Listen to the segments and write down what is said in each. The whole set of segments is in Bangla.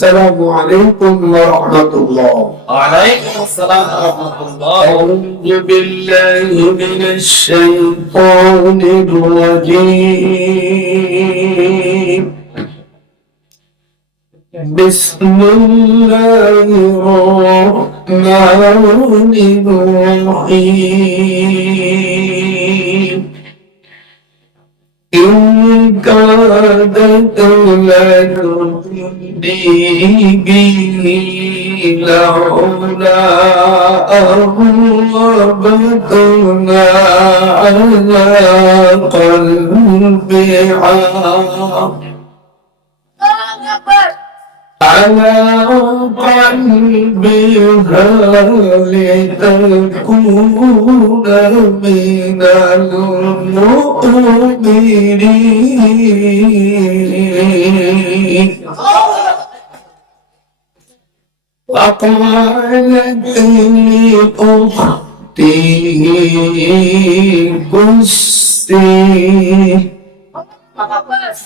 السلام عليكم ورحمة الله. وعليكم السلام ورحمة الله. أعوذ بالله من الشيطان الرجيم. بسم الله الرحمن الرحيم. إن كادت لتبدي به لولا أربتنا على قلبها لتكون من المؤمنين. وقالت لأخته قصي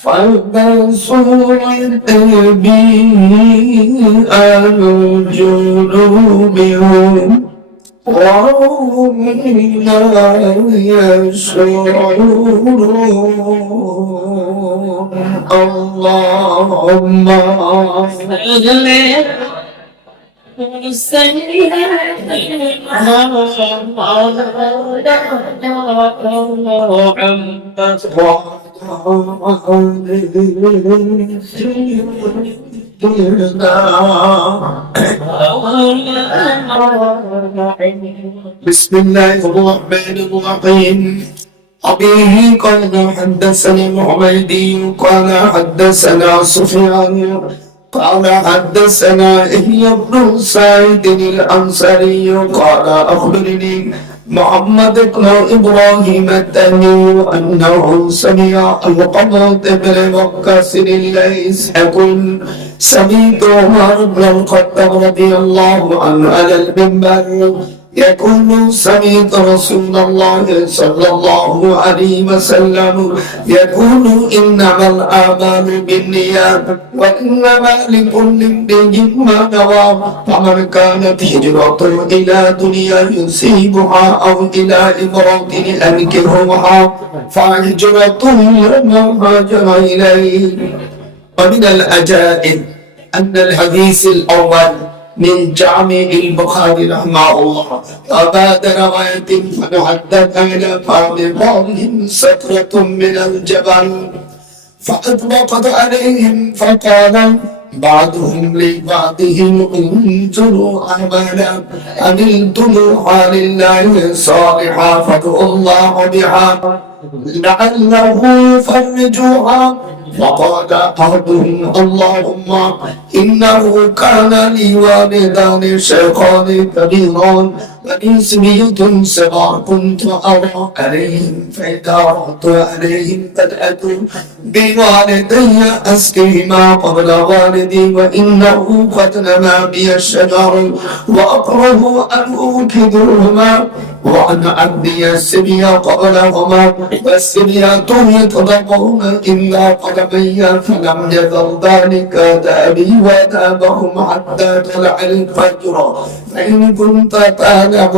فبصرت به عن جنوبهم وهم لا يشعرون. اللهم بسم الله الرحمن الرحيم. أبيه قال حدثنا الحميدي قال حدثنا سفيان قال حدثنا يحيى بن سعيد الأنصاري قال أخبرني محمد بن إبراهيم التيمي أنه سمع القمة بن وقاص الليث يقول سمعت عمر بن الخطاب رضي الله عنه على المنبر يقول سمعت رسول الله صلى الله عليه وسلم يقول إنما الأعمال بالنيات وإنما لكل امرئ ما نوى فمن كانت هجرته إلى دنيا يصيبها أو إلى امرأة ينكحها فهجرته لما هاجر إليه. ومن العجائب أن الحديث الأول من جامع البخاري رحمه الله وبعد رواية فنحدث على بعض بعضهم سكرة من الجبل فأطبقت عليهم فقال بعضهم لبعضهم انظروا أعمالا عملتم لله صالحا فادعوا الله بها لعله يفرجها. فقال أحدهم اللهم إنه كان لي والدان شيخان كبيران ولي صبية صغار كنت أرى عليهم فإذا رأت عليهم بدأت بوالدي أسقيهما قبل والدي وإنه قد نما بي الشجر وأكره أن أوكدهما وأن أبدي السبي قبلهما والسبية يتضرعون إلا قدمي فلم يزل ذلك دابي ودابهم حتى طلع الفجر. فإن كنت تعلم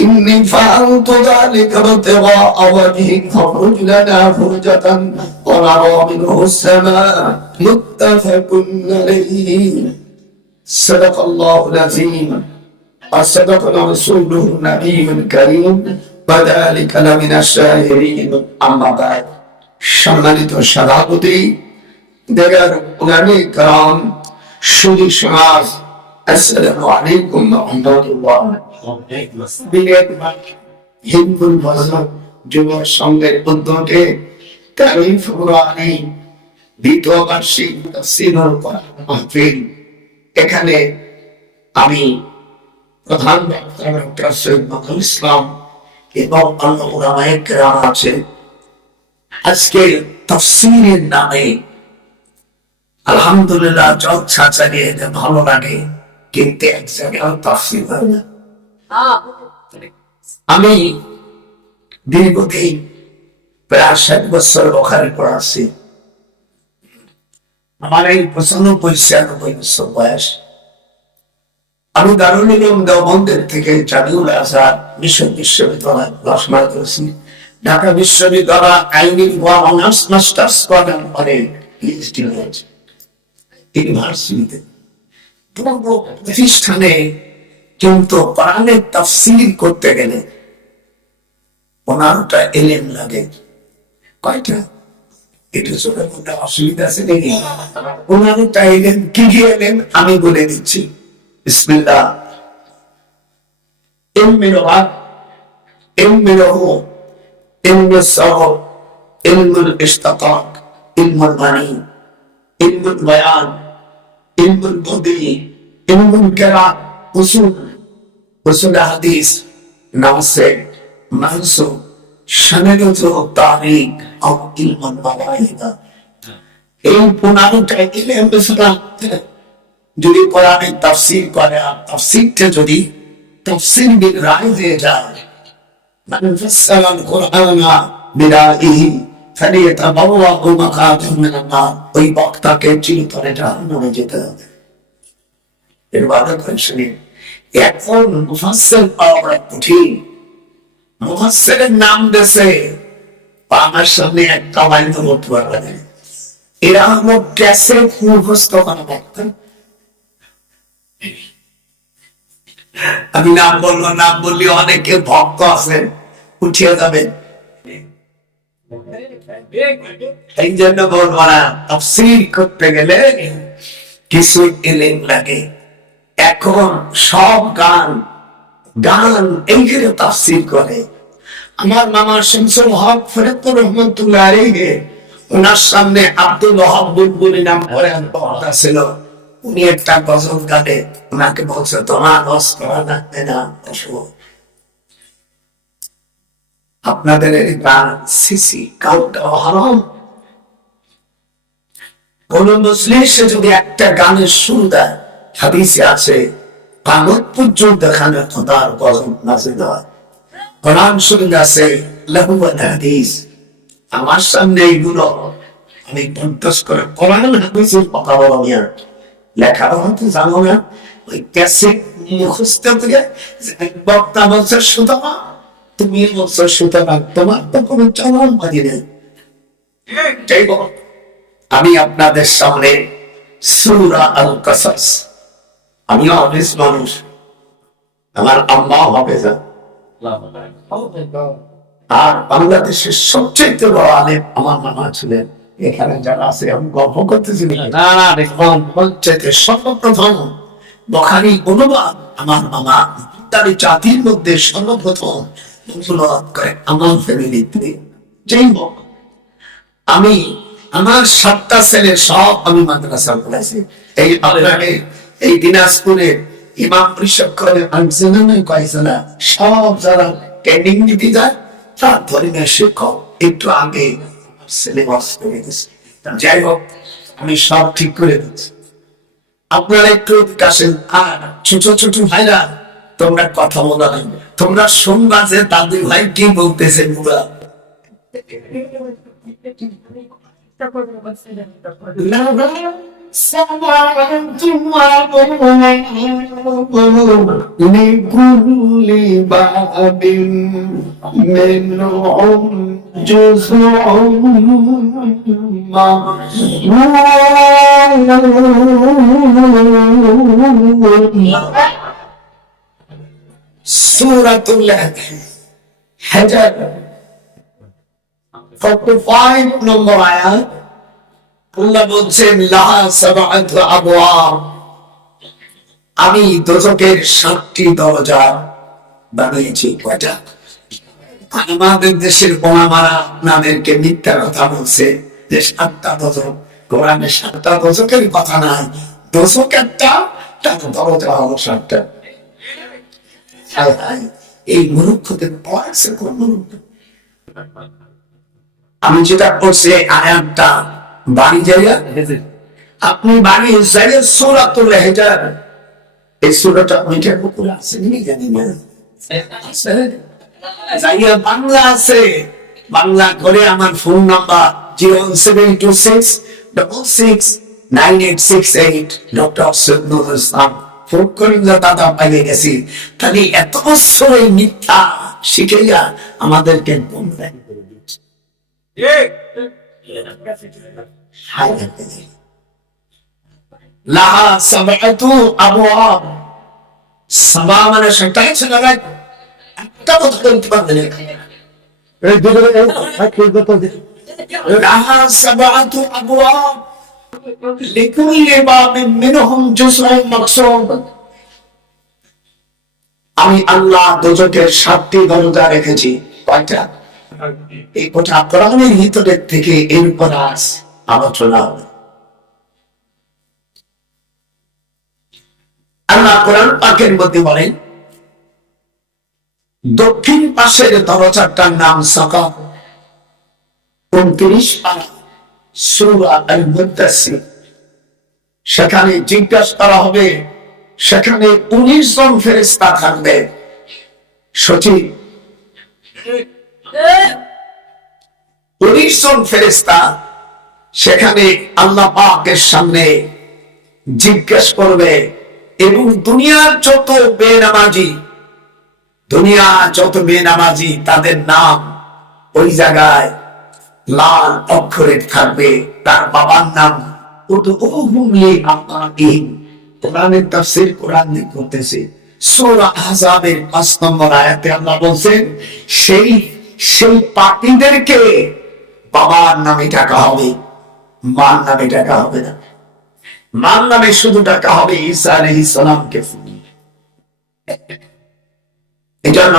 إني فعلت ذلك ابتغاء وجهك فاخرج لنا فرجة ونرى منه السماء. متفق عليه. صدق الله العظيم وصدقنا رسوله النبي الكريم وذلك لمن الشاهدين. أما بعد সম্মানিত সভাপতি দেগার উলামে کرام সুধী সমাজ আসসালামু আলাইকুম ওয়া রাহমাতুল্লাহ। হিন্দুল মজহব যুব সংঘের উদ্যোগে 13 ফেব্রুয়ারি দ্বিতীয় বার্ষিক তাফসীরুল কোরআন মাহফিল এখানে আমি প্রধান বক্তা ডক্টর সৈয়দ নজরুল ইসলাম এবং অন্য উলামায়ে কেরাম আছে। আজকে তাফসীরের নামে আলহামদুলিল্লাহ চর্চা চালিয়ে ভালো লাগে, কিন্তু এক জায়গায় তাফসীর হয় না। আমি দীর্ঘদিন প্রায় 60 বছর বুখারী পড়াচ্ছি। আমার এই 95-96 বছর বয়স। আমি দারুল উলুম দেওবন্দের থেকে জামিউল আজহার মিশন বিশ্ববিদ্যালয় পড়াশোনা করেছি। ঢাকা বিশ্ববিদ্যালয় আইনি অনার্স মাস্টার্স করার পরে পিএইচডি হয়েছে ইউনিভার্সিটিতে। প্রতিষ্ঠানে কিন্তু কোরআনের তাফসীর করতে গেলে 15টা এলেম লাগে। কয়টা? এটা চোখের মধ্যে অসুবিধা আছে নাকি? 15টা এলেম কি কি এলেম আমি বলে দিচ্ছি। বিসমিল্লাহ। ইলমুল ওয়াক, ইলমুল রূহ, ইলমুল সরফ, ইলমুল ইশতিকাক, ইলমুল মানি, ইলমুল বায়ান, ইলমুল বদী, ইলমুল কিরাত, উসুল হাদিস, নাসিখ, মানসুখ, শানাদাত তারিখ ও ইলমুল মাওয়াইদা। এই 15টা এলেম যদি কোরআনের তাফসীর করে, আর তাফসীরটা যদি তাফসীর বিল রায় দিয়ে যায়, মান ফাসসারাল কুরআনা বিরাইহি ফালিয়াতাবাওয়াউ মাকাদাহু মিনান নার, ওই বক্তাকে চিরতরে জাহান্নামে যেতে হবে। এর বাধা করে শুনি। এখন মুফাসসির পাওয়া কঠিন। মুফাসসিরের নাম দেশে আমার সামনে একটা লাইন তো বলতে পারবে না। এরা হলো ক্যাসেট মুখস্থ করা বক্তা। আমি নাম বলবো, নাম বললে অনেকে ভক্ত আছে উঠিয়ে যাবে, এই জন্য বলবো না। তাফসীর করতে গেলে কিছু এলেম লাগে। এখন সব গান এইখানে তাফসীর করে। আমার মামা শামসুল হক ফরিদপুর রহমাতুল্লাহ আলাইহি, ওনার সামনে আব্দুল ওয়াহাব বুলবুলি নাম করে বক্তা ছিল। উনি একটা গজল গানে, ওনাকে বলছে তোমার রস করা লাগবে না, আপনাদের এই গান সিসি গানটা হারাম। কোন মুসলিম সে যদি একটা গানের সুর দেয়, হাদিসে আছে কামত পর্যন্ত এখানে খোদার গজল নাযিল হয়। কোরআন শরীফে আছে লাহু ওয়া হাদিস। আমার সামনে এইগুলো আমি বরদাস করে কোরআন হাদিসের কথা বলা নিয়ে লেখা হয়তো জানো না। ওই ক্যাসেট মুখস্থ থেকে বক্তা বলছে সুতরাং তুমি বলছো সুতরাং তোমার তো কোনো চলন বাজি নেই। আমি আপনাদের সামনে সূরা আল কাসাস, আমি হাফেজ মানুষ, আমার আম্মা হাফেজ, আর বাংলাদেশের সবচেয়ে বড় আলেম আমার মামা ছিলেন। এখানে যারা আছে আমি গল্প করতেছি সর্বপ্রথম বুখারী অনুবাদ আমার মামা তার জাতির মধ্যে সর্বপ্রথম অনুবাদ করে আমার ফ্যামিলিতে। যেই হোক, আমি আমার 7টা ছেলে সব আমি মাদ্রাসা পড়াইছি। এই আপনাকে এই দিনাজপুরে ইমাম পরিষদ করে কয়েকজনা সব যারা ট্রেনিং নিতে যায় তার ধর্মীয় শিক্ষক একটু আগে সিলেবাস করে গেছে। যাই হোক, আমি সব ঠিক করে দিচ্ছি, আপনারা একটু আসেন। আর ছোট ছোট ভাইরা তোমরা কথা বলা নাই, তোমরা শুনবা যে দাদু ভাই কি বলতেছে। পুরা لكل باب منهم جزء مقصود সূরাতুল হাজর 45 নম্বর আয়াত। আল্লাহ বলছেন লাহা সাবআতু আবওয়াব, আমি দোজখের 7টি দরজা বানিয়েছি। কয়টা? আমাদের দেশের বোমামারা আপনাদেরকে মিথ্যা কথা বলছে যে 7টা দোজখ। কোরআনে 7টা দোজখের কথা নাই, দোজখ একটা, তার দরজা হলো 7টা। এই মূর্খদের পড়াচ্ছে কোন মূর্খ? আমি যেটা করছি আয়াতটা বাড়ি জায়গা, আপনি বাড়ি জায়গা সূরাতুল হাজর, এই সূরাটা ওইটার উপরে আছে নি জানি না, আছে জায়গা বাংলা আছে। বাংলা করে আমার ফোন নাম্বার 0726666 9868 ডক্টর সৈয়দুল ইসলাম ফোন করেন যে দাদা পাইয়ে গেছি। তাহলে এত বছর এই মিথ্যা শিখাইয়া আমাদেরকে গুমরাহ করে দিচ্ছে। লাহা সাবআতু আবওয়াব, সাবা মানে সেটা হচ্ছে না, একটা কথা বলতে পারবেন না। লাহা সাবআতু আবওয়াব লিকুল্লি বাবিন মিনহুম জুজউন মাকসুম। আমি আল্লাহ দোজখের 7টি দরজা রেখেছি। কয়টা? এই গোটা কোরআনের ভিতরের থেকে এর উপর আজ আলোচনা হবে। আল্লাহ কোরআন পাকের মধ্যে বলেন, দক্ষিণ পাশের দরজাটার নাম সাকার। 29 পারা সূরা আল মুদ্দাসসির। সেখানে জিজ্ঞাসা করা হবে, সেখানে 19 জন ফেরেশতা থাকবে। সচিব 19 জন ফেরেশতা সেখানে আল্লাহ পাকের সামনে জিজ্ঞেস করবে। এবং দুনিয়ার যত বেনামাজি তাদের নাম ওই জায়গায় লাল অক্ষরে থাকবে। তার বাবার নাম কোরআনের তাফসীর কোরআন করতেছে। সূরা আহজাবের 5 নম্বর আয়াতে আল্লাহ বলছেন, সেই পাপীদেরকে বাবার নামে ডাকা হবে, মার নামে ডাকা হবে না। মার নামে শুধু ডাকা হবে ঈসা আলাইহিস সালামকে। এজন্য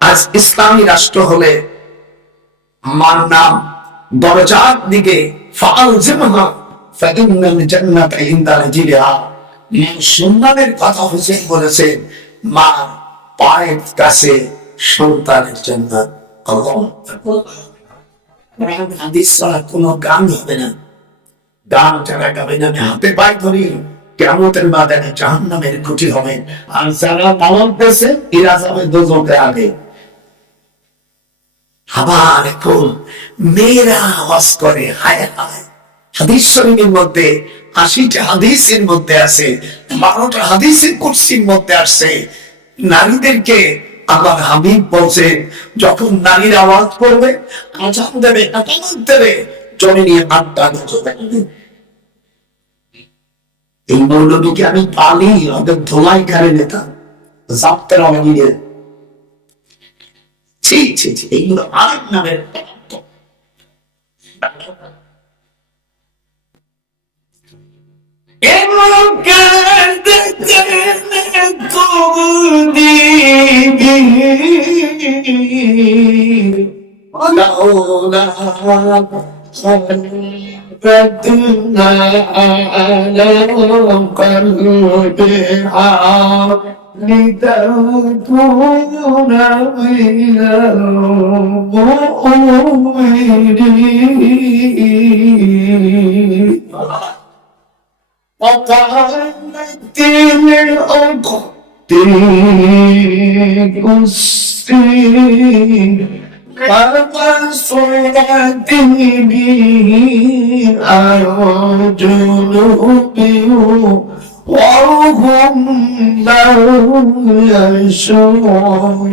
আজ ইসলামী রাষ্ট্র হলে মার নাম দরজার দিকে ফালজিমহা ফাইন্নাল জান্নাতা ইনদা রাজিলিহা। সন্তানের কথা হোসেন বলেছেন, মা পায়ের কাছে সন্তানের জান্নাত। আল্লাহু আকবার। কোরআন হাদিস ছাড়া কোনো গান হবে না। গান যারা গাবেন আমি হাতে পায়ে ধরি, কিয়ামতের ময়দানে জাহান্নামের খুঁটি হবে। আর যারা নামাজ পড়ছে এরা যাবে দোজখে আগে। আবার এখন মেয়েরা আওয়াজ করে হায় হায়। হাদিস শরীফের মধ্যে 80টা হাদিসের মধ্যে আছে, 12টা হাদিসের কুরসির মধ্যে আছে, নারীদেরকে আল্লাহর হাবিব বলছে, যখন নারীর আওয়াজ করবে, আজান দেবে, আকামত দেবে, জমি নিয়ে আটটা গজবে। এই মৌলবীকে আমি পালি, ওদের ধোলাই কারে নিতাম, জাপ্তের অবানিয়ে। ছি ছি ছি, এইগুলো আরেক নামের بدنا على قلبها لتكون من المؤمنين وقالت الأخت السين فبصرت به أرجلهم وهم لا يشعرون।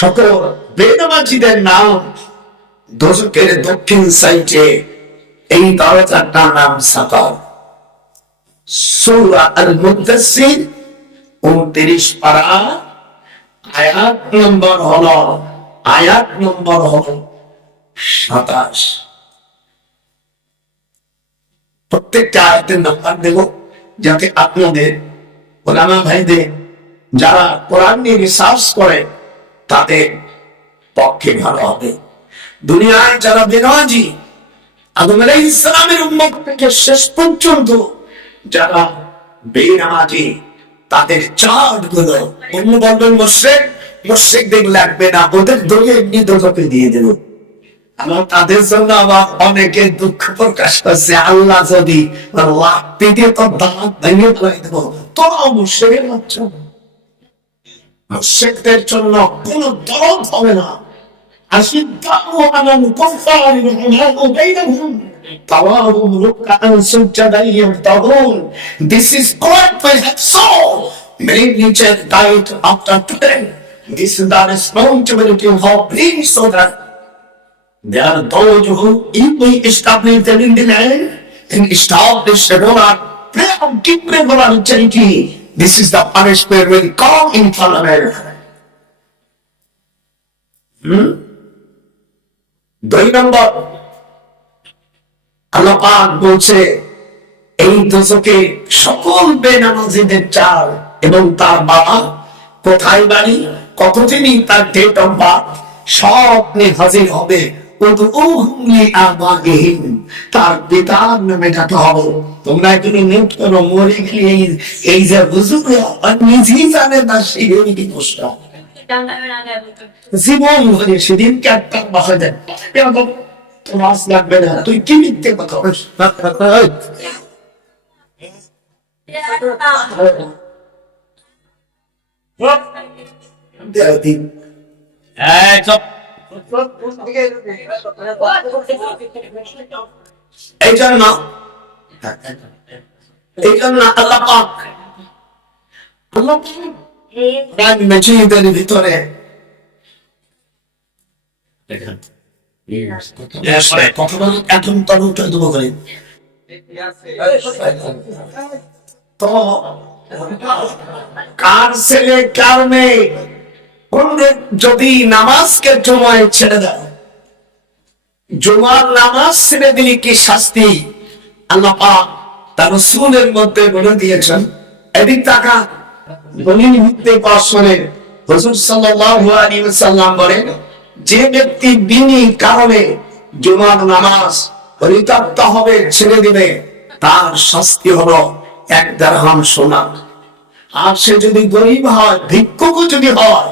সকল বেনামাজিদের নাম দোজখের দক্ষিণ সাইডে এই দরজাটার নাম সাকার। সূরা আল মুদ্দাসসির 29 পারা আয়াত নম্বর হলো 27। প্রত্যেকটা আয়াতের নাম্বার দেব, যাতে আপনাদের ওলামা ভাইদের যারা কোরআন নিয়ে রিসার্চ করে তাদের পক্ষে ভালো হবে। দুনিয়ায় যারা বেনামাজি, আদম আলাইহিস সালামের উম্মত থেকে শেষ পর্যন্ত যারা বেনামাজি, তাদের চার্ট গুলো অন্য বলবেন মুশরিকদের লাগবে না, ওদের দলে এমনি দোজখে দিয়ে দেব। আমার তাদের জন্য আবার অনেকে দুঃখ প্রকাশ করছে, আল্লাহ যদি লাভ দিয়ে তোর দাঁত ভেঙে ফেলাই দেবো, তোরাও মুশরিকের বাচ্চা। মুশরিকদের জন্য কোনো দরদ হবে না। أشداء على الكفار رحماء بينهم تراهم ركعا سجدا يبتغون. This is God will have so many nature died after today. This is the responsibility of our being so that there are those who, if we establish them in the land and establish regular prayer of deep regular charity, this is the punishment will come in Parliament. দুই নম্বর, আল্লাহ পাক বলছে এই দোজখে সকল বেনামাজিদের চাল এবং তার বাবা কোথায় বাড়ি, কতদিনই তার ডেট অফ বার্থ সব নিয়ে হাজির হবে। তার পিতার নামে ডাকা হবে। তোমরা এখানে নোট করো, মরে গেলে এই যে হুজুর নিজেই জানে না সেই কি কষ্ট জীবন ধরে সেদিনকে একটা বাসা দেন মাছ লাগবে না, তুই কি মিথ্যে কথা বলিস? এই জন্য আল্লাহ পাক মসজিদের ভিতরে কথা বল, এখন তরু দেবো করে তো কার ছেলে কার মেয়ে যদি নামাজকে জমায় ছেড়ে দেয়, জুমার নামাজ ছেড়ে দিলে কি শাস্তি আল্লাহ পাক তার রাসূলের মধ্যে বলে দিয়েছেন। এদিক টাকা দলিল ভিত্তিক পাশে রাসূল সাল্লাল্লাহু আলাইহি ওয়াসাল্লাম বলেন, যে ব্যক্তি বিনি কারণে জুমার নামাজ পরিত্যক্ত হবে, ছেড়ে দিবে, তার শাস্তি হলো 1 দিরহাম সোনা। আর সে যদি গরিব হয়, ভিক্ষুক যদি হয়,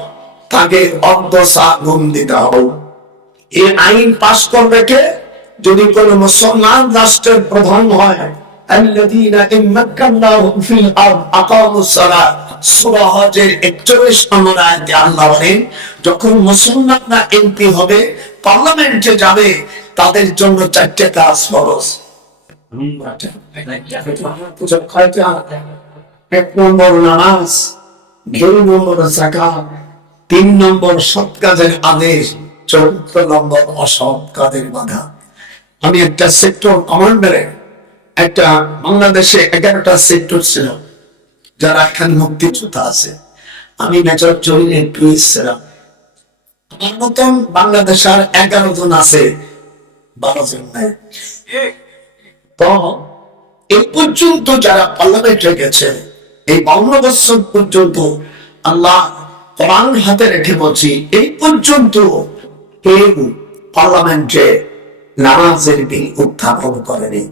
তাকে অর্ধসা গুণ দিতে হবে। এই আইন পাশ করবে কে? যদি কোন মুসলমান রাষ্ট্রের প্রধান হয়। আল্লাযীনা ইম্মাক্কানাহুম ফিল আরদ আকামুস সালাত, সূরা হজের 41 নম্বর আয়াতে আল্লাহ বলেন, যখন মুসলমানরা এমপি হবে, পার্লামেন্টে যাবে, তাদের জন্য 4টা কাজ ফরজ। 1 নম্বর নামাজ, 2 নম্বর যাকাত, 3 নম্বর সৎ কাজের আদেশ, 4 নম্বর অসৎ কাজের বাধা। আমি একটা সেক্টর কমান্ডারে, একটা বাংলাদেশে 11টা সেক্টর ছিল যারা এখানে মুক্তিযোদ্ধা আছে, আমি মেজর জলিলের টুইস ছিলাম। আমার মতন বাংলাদেশের 11 জন আছে, 12 জন নাই। তো এই পর্যন্ত যারা পার্লামেন্টে গেছে, এই 52 বছর পর্যন্ত আল্লাহ কোরআন হাতে রেখে বলছি, এই পর্যন্ত কেউ পার্লামেন্টে নামাজের বিল উত্থাপন করেনি।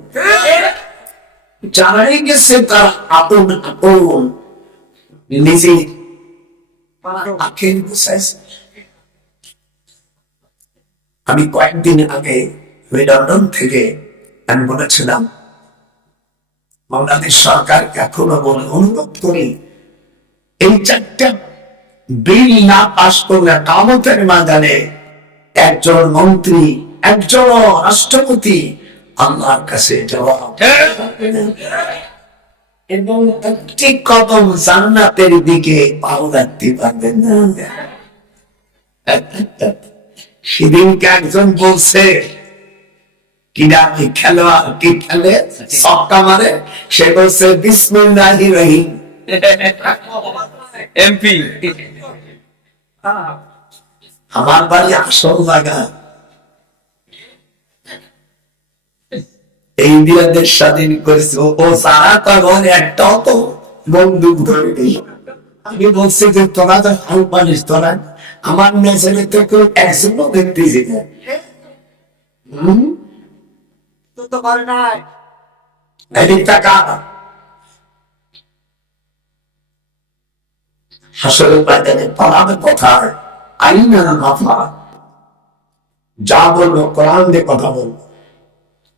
যারাই গেছে তার আপন আপন নিজে আখের বসাইছে। আমি কয়েকদিন আগে লন্ডন থেকে আমি বলেছিলাম, বাংলাদেশ সরকারকে এখনো বলে অনুরোধ করি, এই 4টা বিল না পাশ করলে কামতের ময়দানে একজন মন্ত্রী, একজন রাষ্ট্রপতি আল্লাহর কাছে জবাব এবং একটি কদম জান্নাতের দিকে পাও রাখতে পারবেন না। সেদিনকে একজন বলছে, কিনা খেলোয়াড় কি খেলে, ছক্কা মারে, সে বলছে বিসমিল্লাহির রহিম। এমপি আমার বাড়ি আসল লাগা এই ইন্ডিয়া দেশ স্বাধীন করেছে, ও সারা তখন একটাও তো বন্দুক ধরেনি। আমি বলছি যে তোরা তো হাল পানিস, তোরা আমার নেশনে তো কেউ একজনও দেখতেছি না। তো করে নাই এদিক টাকা হাসরের ময়দানে পড়াবে কোথায়? আইনা মাফা যা বলবো কোরআন দিয়ে কথা বলবো।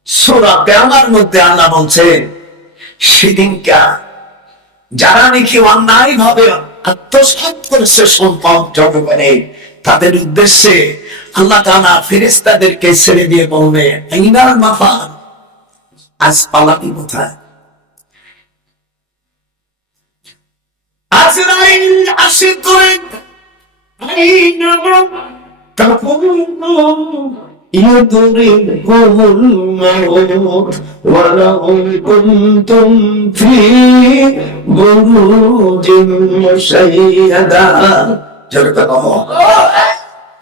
সূরা কিয়ামার মধ্যে আল্লাহ বলছে, সেদিনকা যারা নাকি অন্যায় ভাবে আত্মসাৎ করেছে সম্পদ জনগণে, তাদের উদ্দেশ্যে আল্লাহ তাআলা ফেরেশতাদেরকে ছেড়ে দিয়ে বলবে, আইনাল মাফার, আজ পালাবি কোথায়? আজরাইল আসে তোরে, আইনা تقولون يضربكم الموت ولو كنتم في بروج مشيدة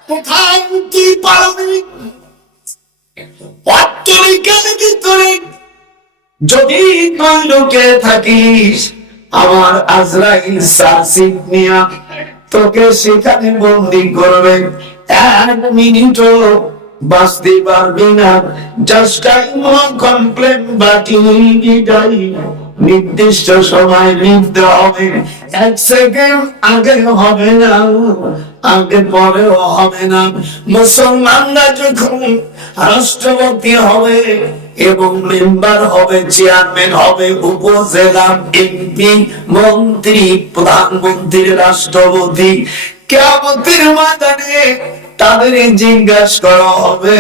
কোথায় তুই পালাবি? অট্টালিকার ভিতরে যদি তুই লুকে থাকিস, আমার আজরাইল সাসিক নিয়া তোকে সেখানে বন্দি করবে। এক মিনিটও বাঁচতে পারবি না। জাস্ট টাইম কমপ্লেন বাটিটাই নির্দিষ্ট সময় লিখতে হবে। এক সেকেন্ড আগে হবে না, আগে পরেও হবে না। মুসলমানরা যখন রাষ্ট্রপতি হবে এবং মেম্বার হবে, চেয়ারম্যান হবে, উপজেলা এমপি, মন্ত্রী, প্রধানমন্ত্রী, রাষ্ট্রপতি, কিয়ামতের ময়দানে তাদের জিজ্ঞাসা করা হবে,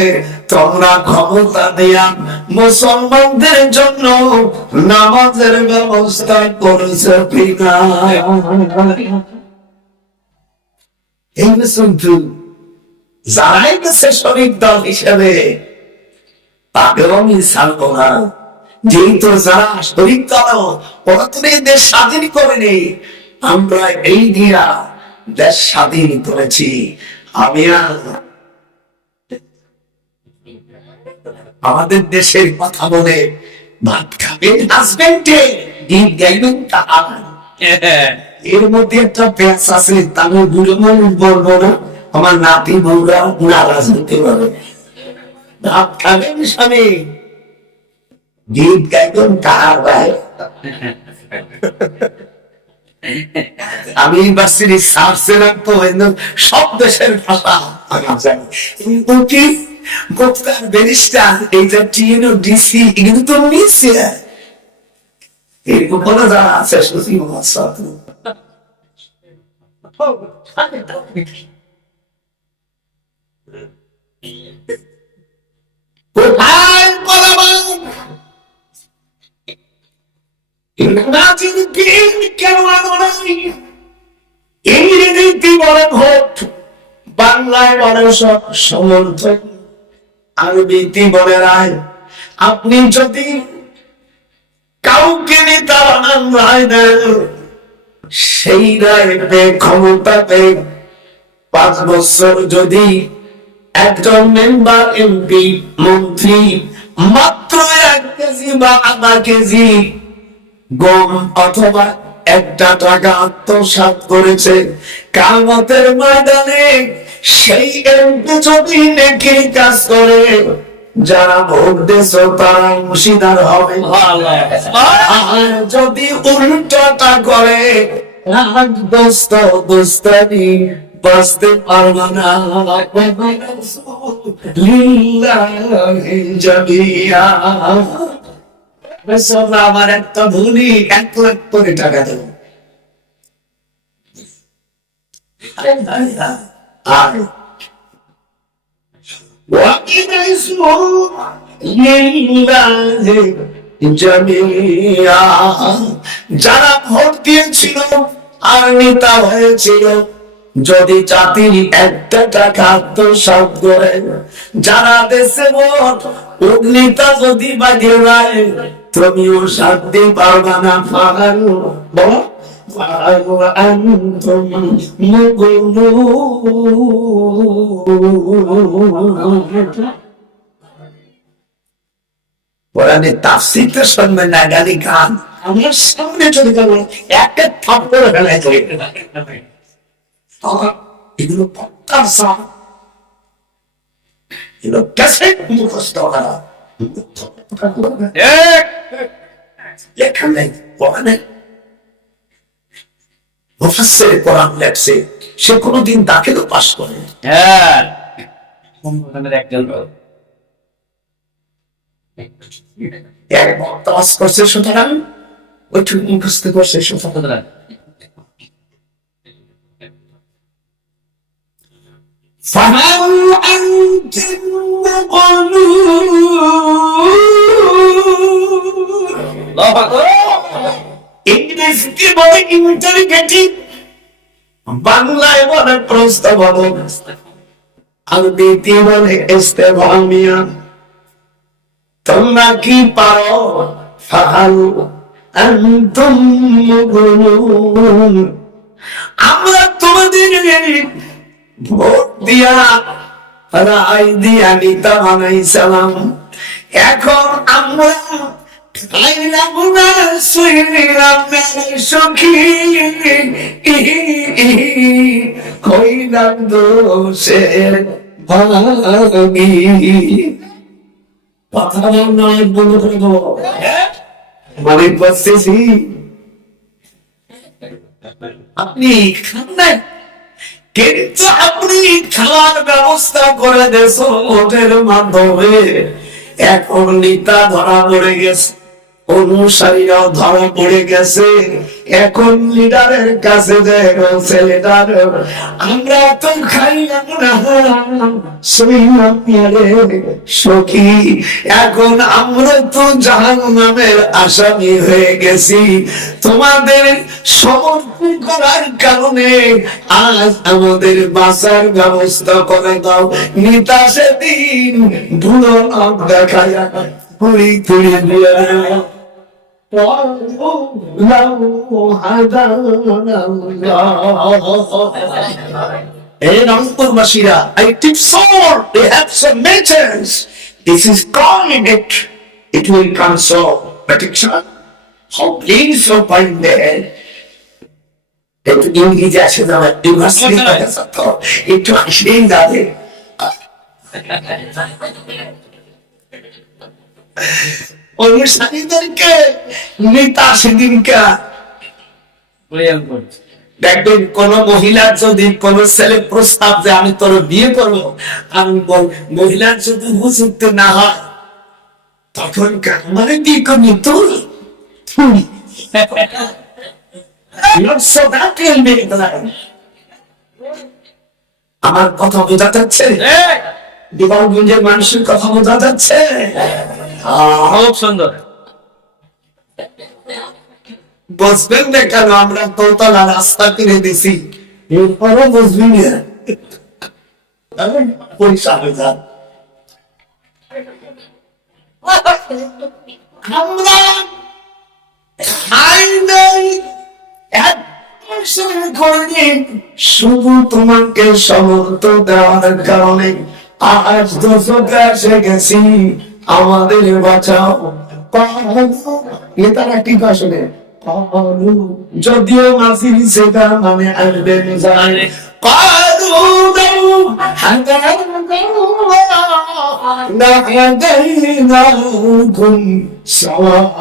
তোমরা ক্ষমতা দিয়া মুসলমানদের জন্য নামাজের ব্যবস্থা করেছে কিনা? এই কিন্তু যারাই গেছে শরিক দল হিসেবে, তাকেও আমি ছাড়বো না। যেহেতু যারা শরিক দল, ওরা তো দেশ স্বাধীন করেনি, আমরা এই দিয়া দেশ স্বাধীন করেছি। আমি আমাদের দেশের কথা বলে ভাত খাবেন হাজবেন্ডে, গীত গাইবেন তাহার, এর মধ্যে একটা প্যাচ আছে। তাহলে বুড়ো মানুষ বলবো না, আমার নাতি বউরা নারাজ হতে পারে। ভাত খাবেন স্বামী, গীত গাইবেন কাহার ভাই। আমি ইউনিভার্সিটি সার্চে রাখবো সব দেশের ভাষা আমি জানি। কি বক্তার ব্যারিস্টার, এই যে টিএনও ডিসি, এগুলো তো মিশে এরকম বলা যারা আছে সুশী মহাসাদ। কোথায় পালাবেন? ইংরেজিতে বলে ভোট, বাংলায় বলে সমর্থন, আরবিতে বলে রায়। আপনি যদি কাউকে নেতা বানান রায় দেন, সেই রায় ক্ষমতাতে 5 বছর যদি একজন মেম্বার, এমপি, মন্ত্রী মাত্র 1 কেজি বা আধা কেজি গম অথবা 1 টাকা আত্মসাৎ করেছে, কিয়ামতের ময়দানে সেই এমপি যদি নেকির কাজ করে, যারা ভোট দিয়েছে তারা অংশীদার হবে। আর যদি উল্টোটা করে, দোস্তানি বাঁচতে পারবো না। লিল্লাহি জামিয়া। আমার একটা ভুলি 1 লাখ করে টাকা দেব, যারা ভোট দিয়েছিল আর নেতা হয়েছিল, যদি জাতির 1 টাকা আত্মসাৎ করে, যারা দেশে ভোট নেতা যদি বাজে যায়, তুমিও শান্তি পারবা না। পাগানো বলো কোরআনে তাফসীরটা শুনবেন না, গালি গান আমার সামনে চলে গেল, একটা থাপ্পড় ফেলায় চলে গেল। এগুলো প্রত্যাশা, এগুলো ক্যাসেট মুখস্থ করা, লেখা নেই কোরআনে। মুফাসসির কোরআন লেখছে, সে কোনোদিন দাখিলও পাস করে। এক বক্তা ওয়াজ করছে, সুতরাং ওইটুকু মুখস্থ করছে, সুতরাং فهل أنتم مغنون আল্লাহু আকবার। ইংরেজিতে বলে ইন্টারগেটিভ, বাংলায় বলে প্রশ্নবোধক, আরবিতে বলে ইস্তেফহামিয়া। তোমরা কি পারো? ফাহাল আনতুম মুগনুন। আমরা তোমাদের ভোট দিয়া রায় দিয়া নিতা বানাইছিলাম, এখন আমরা খাইলাম না শুইলাম না সখী, হইলাম দোষের ভাগী। কথা নয় বন্ধ করে দেবো, মানে বসতেছি আপনি খান না, কিন্তু আপনি খাওয়ার ব্যবস্থা করে দেন ভোটের মাধ্যমে। এখন নেতা ধরা পড়ে গেছে, অনুসারীরাও ধরা পড়ে গেছে, এখন লিডারের কাছে যে লিডার আমরা তো খাইলাম না শুইলাম না সখী, এখন আমরা তো জাহান্নামের আসামি হয়ে গেছি। তোমাদের সমর্থন করার কারণে আজ আমাদের বাঁচার ব্যবস্থা করে দাও। নেতা সেদিন ভুলো নখ দেখায় পুরি তুলি দিয়ে এই রংপুরবাসীরা, I tip sword, they have some measures. This is calling it. It will console protection. How please so find there. একটু ইংরেজি আছে না, ইউনিভার্সিটি একটু আসেই যাবে। অনুসারীদেরকে নেতা সেদিনকে দেখবেন, কোন মহিলার যদি কোন ছেলে প্রস্তাব যে আমি তোর বিয়ে করবো, আমি মহিলার যদি উপযুক্ত না হয় তখন মানে বিয়ে করবি তুই। আমার কথা বোঝা যাচ্ছে? বিবাহগঞ্জের মানুষের কথা বোঝা যাচ্ছে? খুব সুন্দর। বুঝবেন না কেন আমরা দোতলা রাস্তা কিনে দিছি, এরপরও বুঝবি না, পরিষ্কার হয়ে যান। আমরা খাই নাই, এক পয়সা করিনি, শুধু তোমাকে সমর্থন দেওয়ার কারণে আজ দশকে এসে গেছি, আমাদের বাঁচাও। নেতারা ঠিক আসলে যদিও মাসি সেটা মানে আসবেন যায় نهديناكم سواء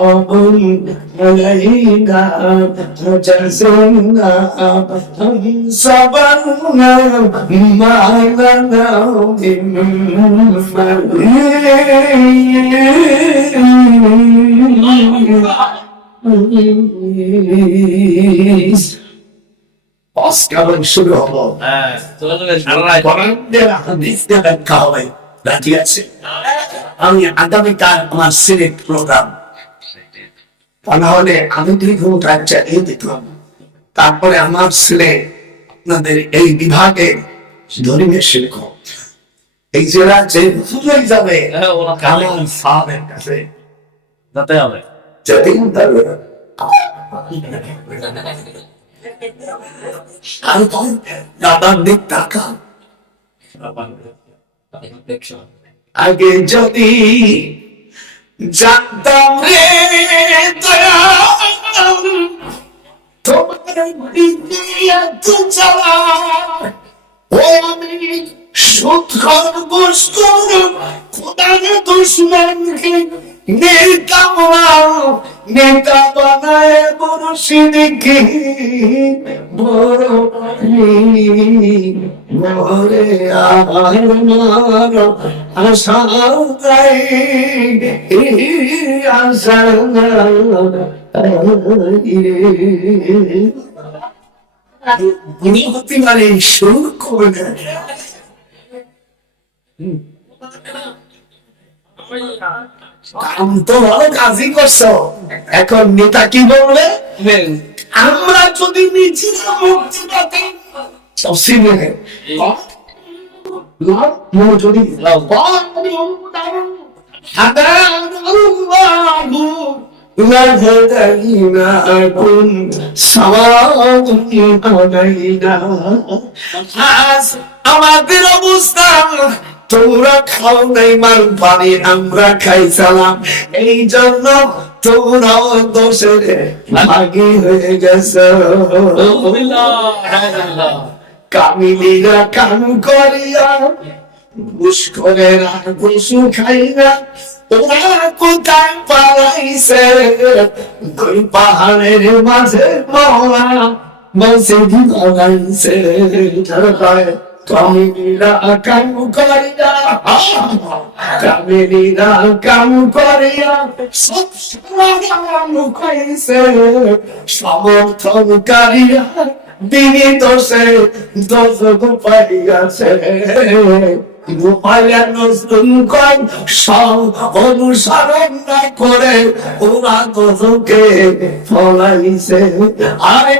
علينا فجزينا أم صبرنا ما لنا من محيص অস্কার শুরু হলো। দেখা হবে, রাজি আছে? আমি আগামীকাল আমার সিলেট প্রোগ্রাম, তা না হলে আমি 2 ঘন্টা চালিয়ে দিতাম। তারপরে আমার ছেলে আপনাদের এই বিভাগে ধর্মীয় শিক্ষক, এই জেলা যে হুজুর যাবে কালাম সাহেবের কাছে যেতে হবে। যেদিন তার দাদার দিক টাকা আগে যদি জানতাম রে দয়াল, তোমার বিদ্যা চালা ও আমি সুদ খরগোশ খোদার দুশ্মনকে নেতা বানায় মুর্শিদকে ভরে আমার আশা আশা হতে পারে সুর করে কাম তো ভালো কাজই করছো, এখন নেতা কি বলবে? আমরা যদি নিজেরা মুক্তি পেতাম তফসিলে যদি আমাদের অবস্থা, তোমরা খাও নাই মান পানি, আমরা খাইছিলাম, এই জন্য তোমরাও দোষের ভাগী হয়ে গেছো। কামিনীরা কাম করিয়া ঘুষ করে না, ঘুষ খাই না, ওরা কোথায় পালাইছে? দুই পাহাড়ের মাঝে মওলা বসে দিবাইছে। কামিনীরা কাম করিয়া, কামিনীরা কাম করিয়া সব খাইছে, সমর্থনকারীরা বিনি দোষে দোষ পাইয়াছে। গোপালের নজরুল কয় সব অনুসরণ না করে ওরা দোষকে ফলাইছে। আরে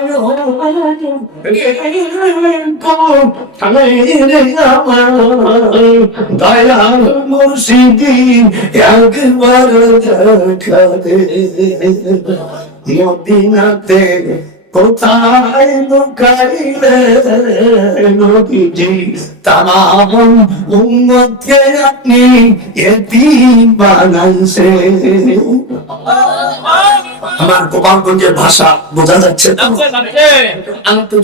দয়াল মুর্শিদি একবার দেখা দে, মদিনাতে কোথায় লুকাইলে নবীজি তামাম উম্মতকে আপনি এতিম বানাইছে। আমার গোপালগঞ্জের ভাষা বোঝা যাচ্ছে তো? আমি তো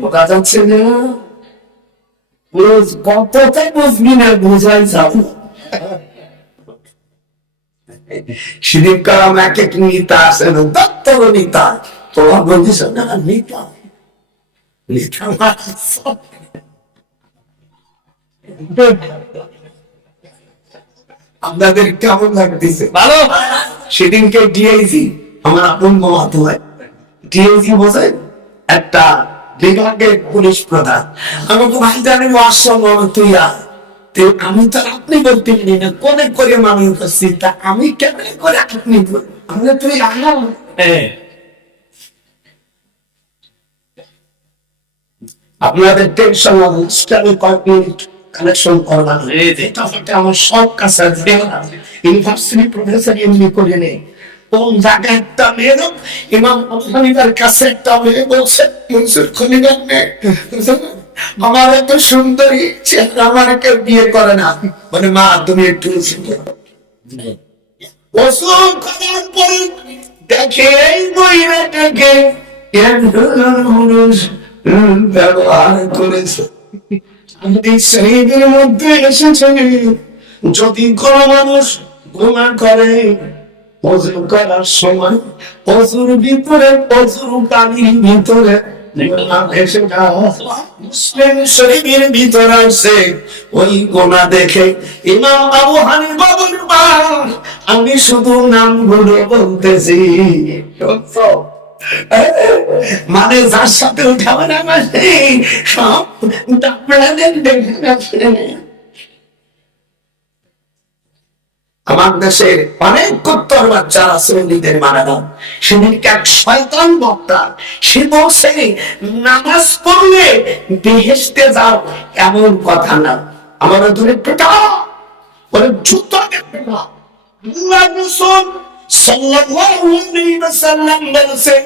বোঝা যাচ্ছে না, কতটাই বুঝবি না, বোঝাই যাবো। শিরিফ কালাম এক এক নেতা আছেন, দত্তর নেতা, তোমার বলছিস না নেতা, নেতা আপনাদের কেমন লাগতেছে? ভালো। সেদিনকে ডিআইজি আমার আপন মামাতো ভাই, ডিআইজি বোঝেন একটা বিভাগের পুলিশ প্রধান, আমাকে ভাই জানি আসম তুই আয়। আমি তো আপনি বলতে পারি না, কোনে করে মানুষ করছি, তা আমি কেমন করে আপনি বলি, তুই আনাম। আপনাদের টেনশন কয়েক মিনিট কালেকশন করলাম, আমার সব কাছে ইউনিভার্সিটি প্রফেসর এমনি করে নেই। কোন জায়গায় একটা মেয়ে, ইমাম আবু হানিফার কাছে একটা মেয়ে বলছে, মনসুর খলিফার মেয়ে, আমার এত সুন্দরী চেহারা, আমার কেউ বিয়ে করে না, মানে মা তুমি একটু দেখে এই মহিলাটাকে মানুষ ব্যবহার করেছে। শহীদের মধ্যে এসেছে, যদি কোন মানুষ গুনাহ করে ওযু করার সময় ওযুর ভিতরে, ওযুর পানির ভিতরে মুসলিম শরীফের ভিতরে আছে, ওই গোনা দেখে ইমাম আবু হানিফা বলেন, আমি শুধু নামগুলো বলতেছি, মানে যার সাথে উঠাবে না সব আমার দেশের অনেক কত্তর বাচ্চা আছে নিজেদের মারা না, সেদিনকে এক শয়তান বক্তা সে বলছে নামাজ পড়লে বেহেশতে যাও, এমন কথা না। আমার ধরে পেটা বলে জুতা পেটা। আল্লাহ রাসূল সাল্লাল্লাহু আলাইহি ওয়াসাল্লাম বলেছেন,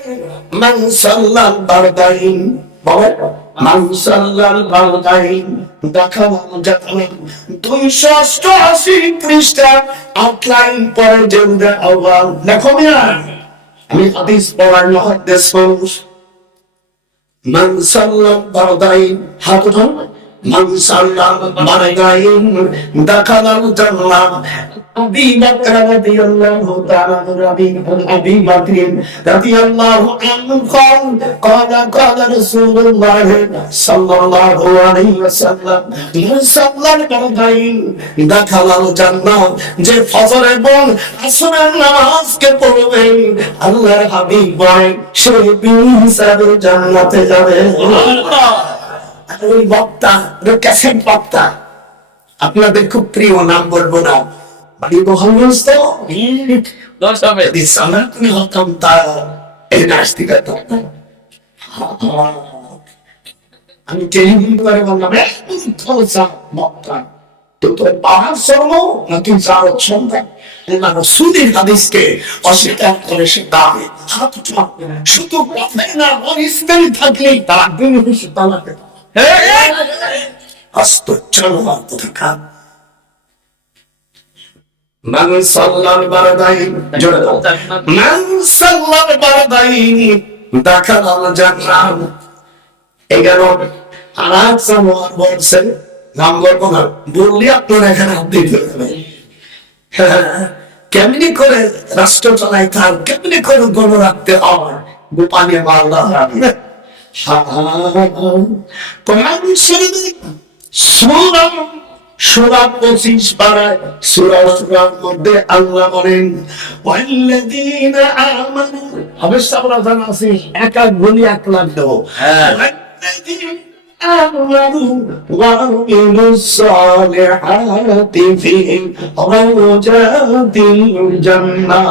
মান সাল্লাল বারদাইন, মান সাল্লাল বারদাইন দাখালাল জান্নাহ। 288 পৃষ্ঠা আউটলাইন পড়ে জেন্দা আওয়াল লেখো মিয়া, আমি হাদিস পড়ার মুহাদ্দিস মানুষ। মান সাল্লাল বারদাইন, হাত উঠান, মান সাল্লাল বারদাইন দাখালাল জান্নাহ। أبي بكر رضي الله تعالى أبي بكر رضي الله عنه قال قال رسول الله صلى الله عليه وسلم من صلى الفرضين دخل الجنة। যে ফজর এবং আসরের নামাজকে পড়বেন আল্লাহর হাবিব বলেন সে বিনা হিসাবে জান্নাতে যাবে। আর ওই বক্তা, ক্যাসেট বক্তা, আপনাদের খুব প্রিয়, নাম বলবো না, বাড়ি বহরগঞ্জ তো, দশ হবে। যদি সনাতনী হতাম তা এই নাস্তিক হতাম না। আমি টেলিফোন করে বললাম, বক্তা তো তোর পাহাড় শর্ম না তুই যার সন্তান, সুদীর হাদিসকে অস্বীকার করে সে দাবি শুধু কথাই না, অনিস্তারি থাকলেই তারা তালাকে আশ্চর্যজনক কথা। মান সাল্লাল বারদাইন, জোরে দাও, মান সাল্লাল বারদাইন দাখালাল জান্নাহ। 11 আর সামওয়ার বলছেন, নাম বলবো না, বললে আপনার এখানে হাত দিতে হবে। কেমনি করে রাষ্ট্র চালায়, তার কেমনি করে গণ রাখতে হয়, গোপানে মাল্লা কোরআন শরীফ সূরা 25 পারায় সূরার মধ্যে আল্লাহ বলেন, ওয়াল্লাযীনা আমানু, অবশ্য আমরা জানা আছে, এক এক বলি 1 লাখ দেব। ওয়াল্লাযীনা আমানু ওয়া আমিলুস সালিহাতি ফি রাওজাতিল জান্নাহ।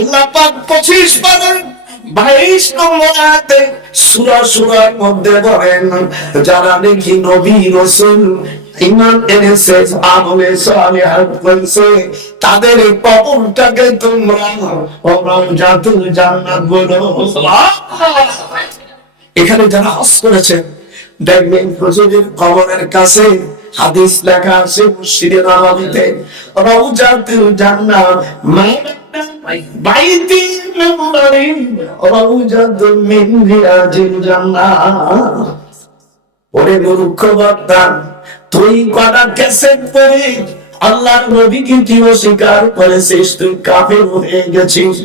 আল্লাহ পাক 25 পারায় 22 নম্বর আয়াতে সূরার মধ্যে বলেন, যারা নাকি নবী রাসূল ঈমান এনেছে, আমলে সালিহাত করেছে, তাদের কবরটাকে তোমরা রাওজাতুল জান্নাত বলো। এখানে যারা হজ করেছে দেখবেন হুজুরের কবরের কাছে হাদিস লেখা আছে, মসজিদে নববীতে রাওজাতুল জান্নাত বাইতি মিন রাওজাতুল মিন রিয়াজিল জান্নাহ। ওরে মূর্খ বান্দা, তুই কটা ক্যাসেট পড়ে আল্লাহর নবীকে কি অস্বীকার করেছিস, তুই কাফের হয়ে গেছিস।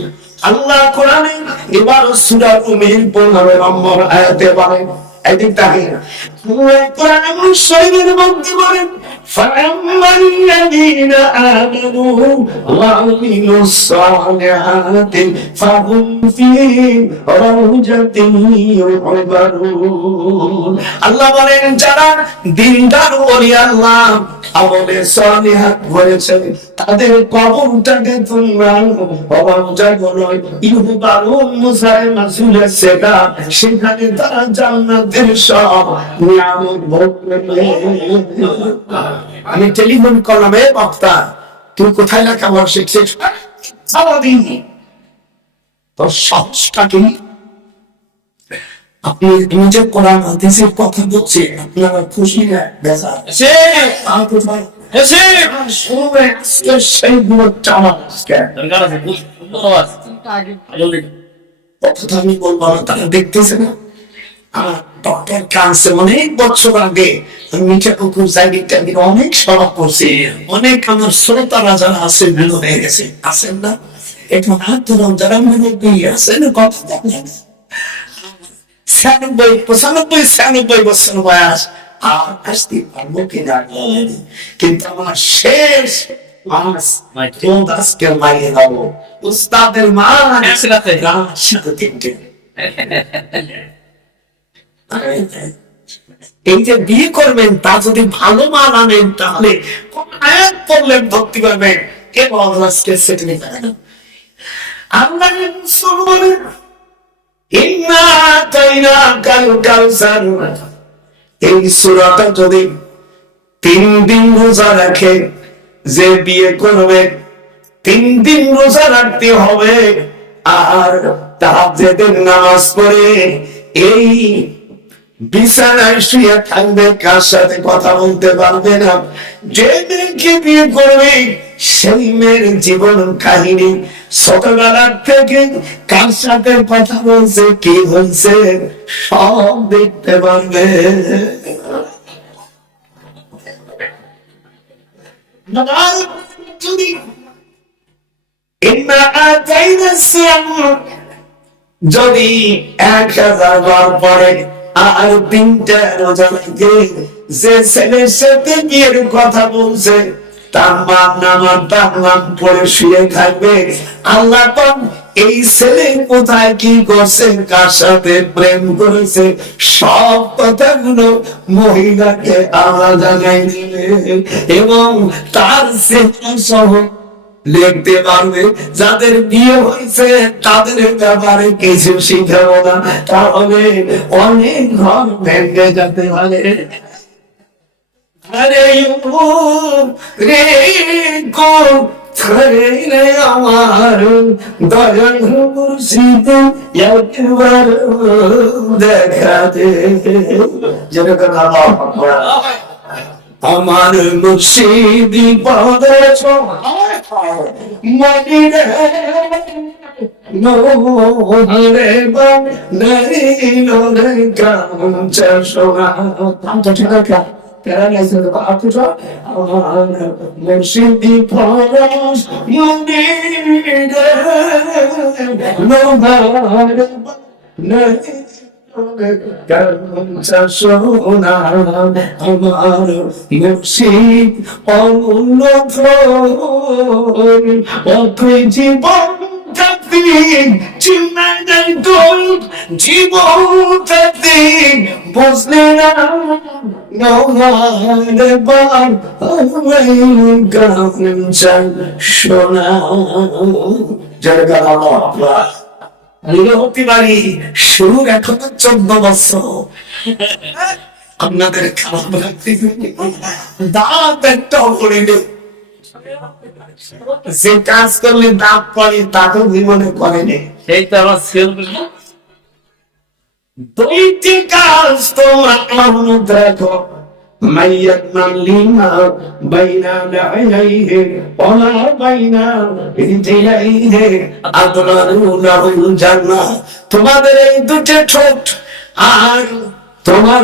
আল্লাহ কোরআনে এবার সূরা রুমের 15 নম্বর আয়াতে বলেন, এদিক তাকিয়ে কোরআন শরীফের মধ্যে বলেন, ফাআম্মাল্লাযীনা আমানু ওয়া আমিলুস সালিহাতি ফাহুম ফি রাওজাতিন ইউহবারুন। আল্লাহ বলেন, যারা দিনদার ওলি আল্লাহ আমলে সালিহাত করেছে, তাদের কবরটাকে তোমরা রাওজা বলো, ইউহবারুন মুসায়ে মাসুলের সেটা, সেখানে তারা জান্নাতের সব নিয়ামত ভোগ করবে। আমি টেলিফোন করলাম, এ বক্তা তুই কোথায় লেখাপড়া শিখছিস? সারাদিন তোর সাহসটা কি? আপনি নিজে কোরআন হাদিসের কথা বলছি, আপনারা খুশি না বেজার? আমি বলবো না, তারা দেখতেছে না। ডক্টর কানসে অনেক বছর আগে মিঠা কুকুর জায়গাটা অনেক সভা করছি, অনেক আমার শ্রোতারা যারা আছে মেলো হয়ে গেছে, আছেন না? একটু হাত ধরুন যারা মেলো দিয়ে আছেন, কথা দেখেন 96-95 বছর বয়স, আর আসতে পারবো কিনা, কিন্তু আমার শেষ আজকে মাইয়ে যাবো উস্তাদের মান সাথে 3টে। এই যে বিয়ে করবেন, তা যদি ভালো মান আনেন, তাহলে আয়াত পড়লেন ধরতে পারবেন। এই সূরাটা যদি 3 দিন রোজা রাখে, যে বিয়ে করবে 3 দিন রোজা রাখতে হবে, আর তাহাজ্জুদের নামাজ পড়ে এই বিছানায় শুয়ে থাকবে, কার সাথে কথা বলতে পারবে না। যে মেয়েকে বিয়ে করবে সেই মেয়ের জীবন কাহিনী, ছোটবেলা থেকে কার সাথে কথা বলছে, কি হয়েছে, সব দেখতে পারবে। যদি 1000 বার পরে আর 3টা রোজা লাগে, যে ছেলের সাথে বিয়ের কথা বলছে তার নাম পড়ে শুয়ে থাকবে, আল্লাহ এই ছেলে কোথায় কি করছে, কার সাথে প্রেম করেছে, সব কথাগুলো মহিলাকে আমরা জানাই দিলে এবং তার চেহারা সহ লিখতে পারবে। যাদের বিয়ে হয়েছে তাদের ব্যাপারে কিছু শিখাবো না, তাহলে অনেক ঘর ভেঙে যেতে পারে। আরে রে গো রে আমার দয়াল মুর্শিদ একবার দেখা দে। যেরকম আমার মুর্শিদ পদে মদিনে নোরে বা নরে নরে কাঞ্চা সোনা। কাঞ্চা ঠিক আছে, প্যারালাইজ হয়ে যাবে। আপনি তো আমার মুর্শিদ পদে মদিনে নোরে বা নরে কাঞ্চা সোনা। আমার মুর্শিদ অমূল্য ধন, অথই জীবন থাকতে চিন্তায় দোল, জীবন থাকতে বসলে না নহারে বার কাঞ্চা সোনা। জায়গা আল্লাহ হতে পারি শুরু এখনো 14 বছর। আপনাদের খারাপ লাগতে দাঁত একটা পড়েনি, যে কাজ করলে দাঁত পড়ে তাকেও জীবনে করেনি। সেই তো আমার ছেলে দুইটি কাজ তোমরা আমার দেখো, মাইয়াত মালিমা বাইনা লাইলাইহি ওয়া বাইনা রিজলাইহি আদরারুল জান্নাহ। তোমাদের এই দুটো ঠোঁট আর তোমার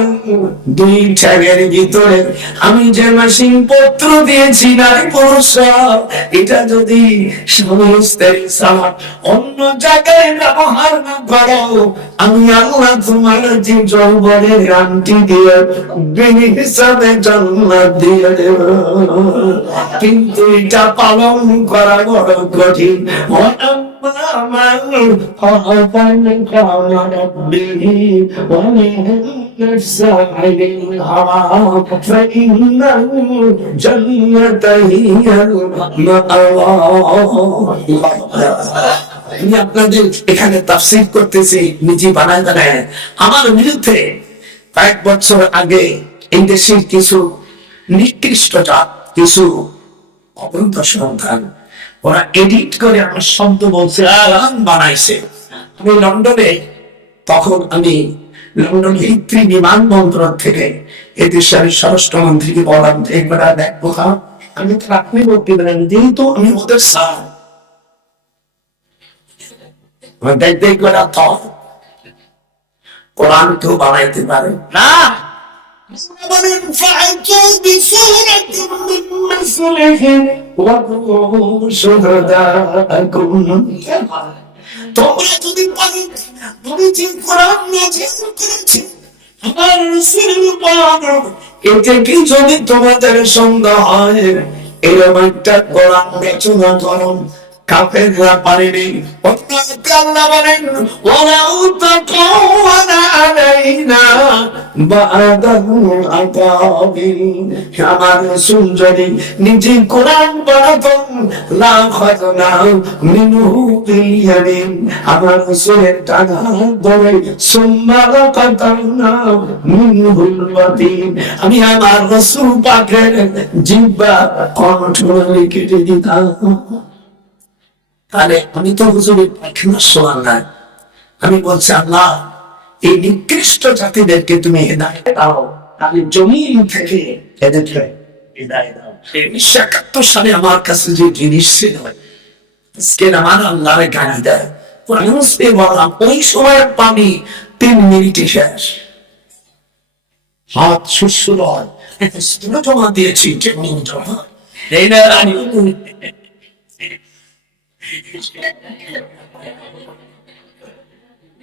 দুই ঠ্যাঙের ভিতরে আমি যে মাসিং পত্র দিয়েছি নারী পুরুষ, এটা যদি স্বামী স্ত্রী ছাড়া অন্য জায়গায় ব্যবহার না করো, আমি আল্লাহ তোমার যে যৌবনের গ্যারান্টি দিয়ে বিনি হিসাবে জান্নাত দিয়ে দেব। কিন্তু এটা পালন করা বড় কঠিন। نفس عين الهوى فإن الجنة هي المأوى। আমি আপনাদের এখানে তাফসীর করতেছি, নিজে বানায় বানায়। আমার বিরুদ্ধে কয়েক বছর আগে এই দেশের কিছু নিকৃষ্ট জাত, কিছু অবৈধ সন্তান, ওরা এডিট করে আমার শব্দ বলছে, আরাম বানাইছে। আমি লন্ডনে, তখন আমি লন্ডন হিথ্রি বিমানবন্দর থেকে এদেশের স্বরাষ্ট্রমন্ত্রীকে বললাম, একবার দেখবো। আমি তো আপনি বলতে পারেন, যেহেতু আমি ওদের স্যার, দেখতে একবার কোরআন কেউ বানাইতে পারে না। তোমরা যদি পারো, তুমি যে কোরআন নাযিল করেছে আমার রাসূলের উপর, এতে কি যদি তোমাদের সন্দেহ হয়, এরকম একটা কোরআন রচনা করো। কাফেররা পারেনি। আল্লাহ বলেন, ওয়ালাউ তাকাওয়ালা আলাইনা বা'দাল আকাবিল। আমার রাসূল যদি নিজে কোরআন পড়াতেন, লা খাযনা মিনহু বিল ইয়ামিন। আমার রাসূলের টানা ধরে সুম্মা লাকাতানা মিনহুল ওয়াতিন। আমি আমার রাসূল পাকের জিহ্বা কণ্ঠ কেটে দিতাম। তাহলে আমি তো হুজুরের পায়খানা শোয়ার নাই। আমি বলছি, আল্লাহ এই নিকৃষ্ট জাতিদেরকে তুমি হেদায়েত দাও, আমি জমিন থেকে এদেরকে হেদায়েত দাও। 1971 সালে আমার কাছে যে জিনিস ছিল, আজকে আমার আল্লাহরে গালি দেয়। মানুষকে বললাম, ওই সময়ের পানি 3 মিনিটে শেষ। হাত সুসুর হয়, জমা দিয়েছি, জমা এই না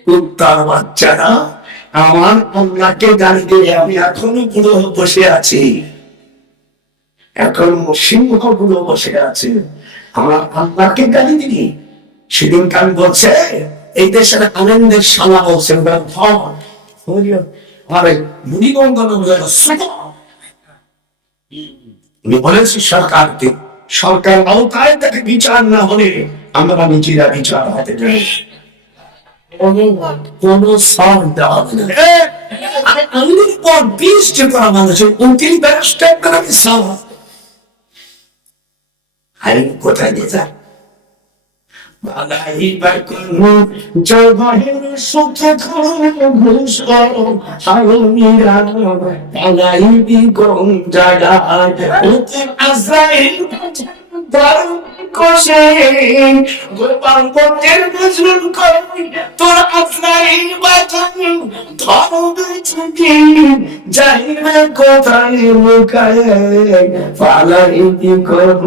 কুত্তার বাচ্চারা আমার আল্লাহকে গালি দিয়ে আমি এখনো পুরো বসে আছি, এখন সিংহ গুলো বসে আছে। আমার আল্লাহকে গালি দিই, সেদিন কান বলছে এই দেশের আনন্দের শালা বলছে আরে মুড়িগঙ্গ উনি বলেছি সরকারকে, সরকার আওতায় তাকে বিচার না হলে আমরা নিজেরা বিচার হাতে নেই। কোন সাউন্ড দেওয়া হবে না। আমি পর 20 যে করা মানুষের 29 ব্যারিস্টার করা কি সাউন্ড আইন কোথায় নিয়ে যায়? বালাই বাকুম জগহের সুখে ঘুষ করো হারুনিরা বালাই বিগম জাগায় উত্তর আজরাইল দারুণ কোশে গোপাল পথের বুঝুন কই তোর আজরাইল বাঁচান ধরবে ছুটি যাই না কোথায় লুকায় বালাই বিগম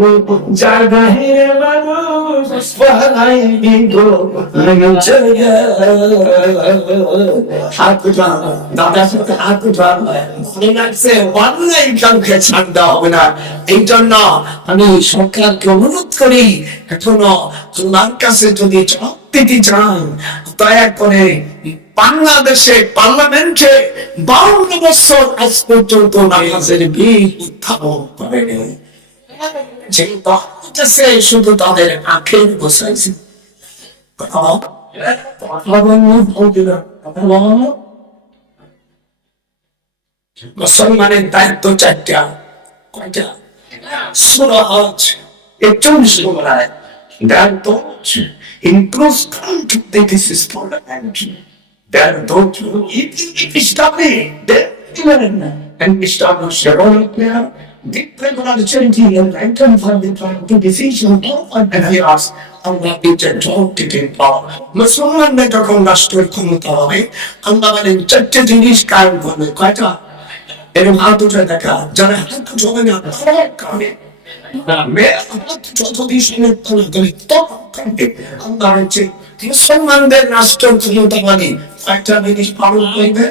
জাগাহের মানুষ বালাই বিগম হাত উঠা দাদার সাথে হাত উঠা মনে লাগছে অনলাইন কাউকে ছাড় দেওয়া হবে না। এই জন্য আমি সরকারকে অনুরোধ করি, এখনো তোমার কাছে যদি জবাব দিতে চান দয়া করে বাংলাদেশে পার্লামেন্টে 52 বছর আজ পর্যন্ত নামাজের বিল উত্থাপন করেনি। যে দলছে শুধু তাদের আখের বসাইছে। মুসলমানের দায়িত্ব 4টা। কয়টা? সূরা হজ 41 নম্বর আয়াত। There are those in close contact with this parliament. There are those who and establish their own plan. Declare opportunity and right and for the decision of affairs Allah is adopted in power. মুসলমানদের যখন রাষ্ট্রের ক্ষমতা হবে আল্লাহ বলেন 4টা জিনিস কায়েম করবে। কয়টা? এরকম হাত উঠে দেখা, যারা হাত উঠবে না কামে মুসলমানদের রাষ্ট্র ক্ষমতা মানে একটা জিনিস পালন করবে।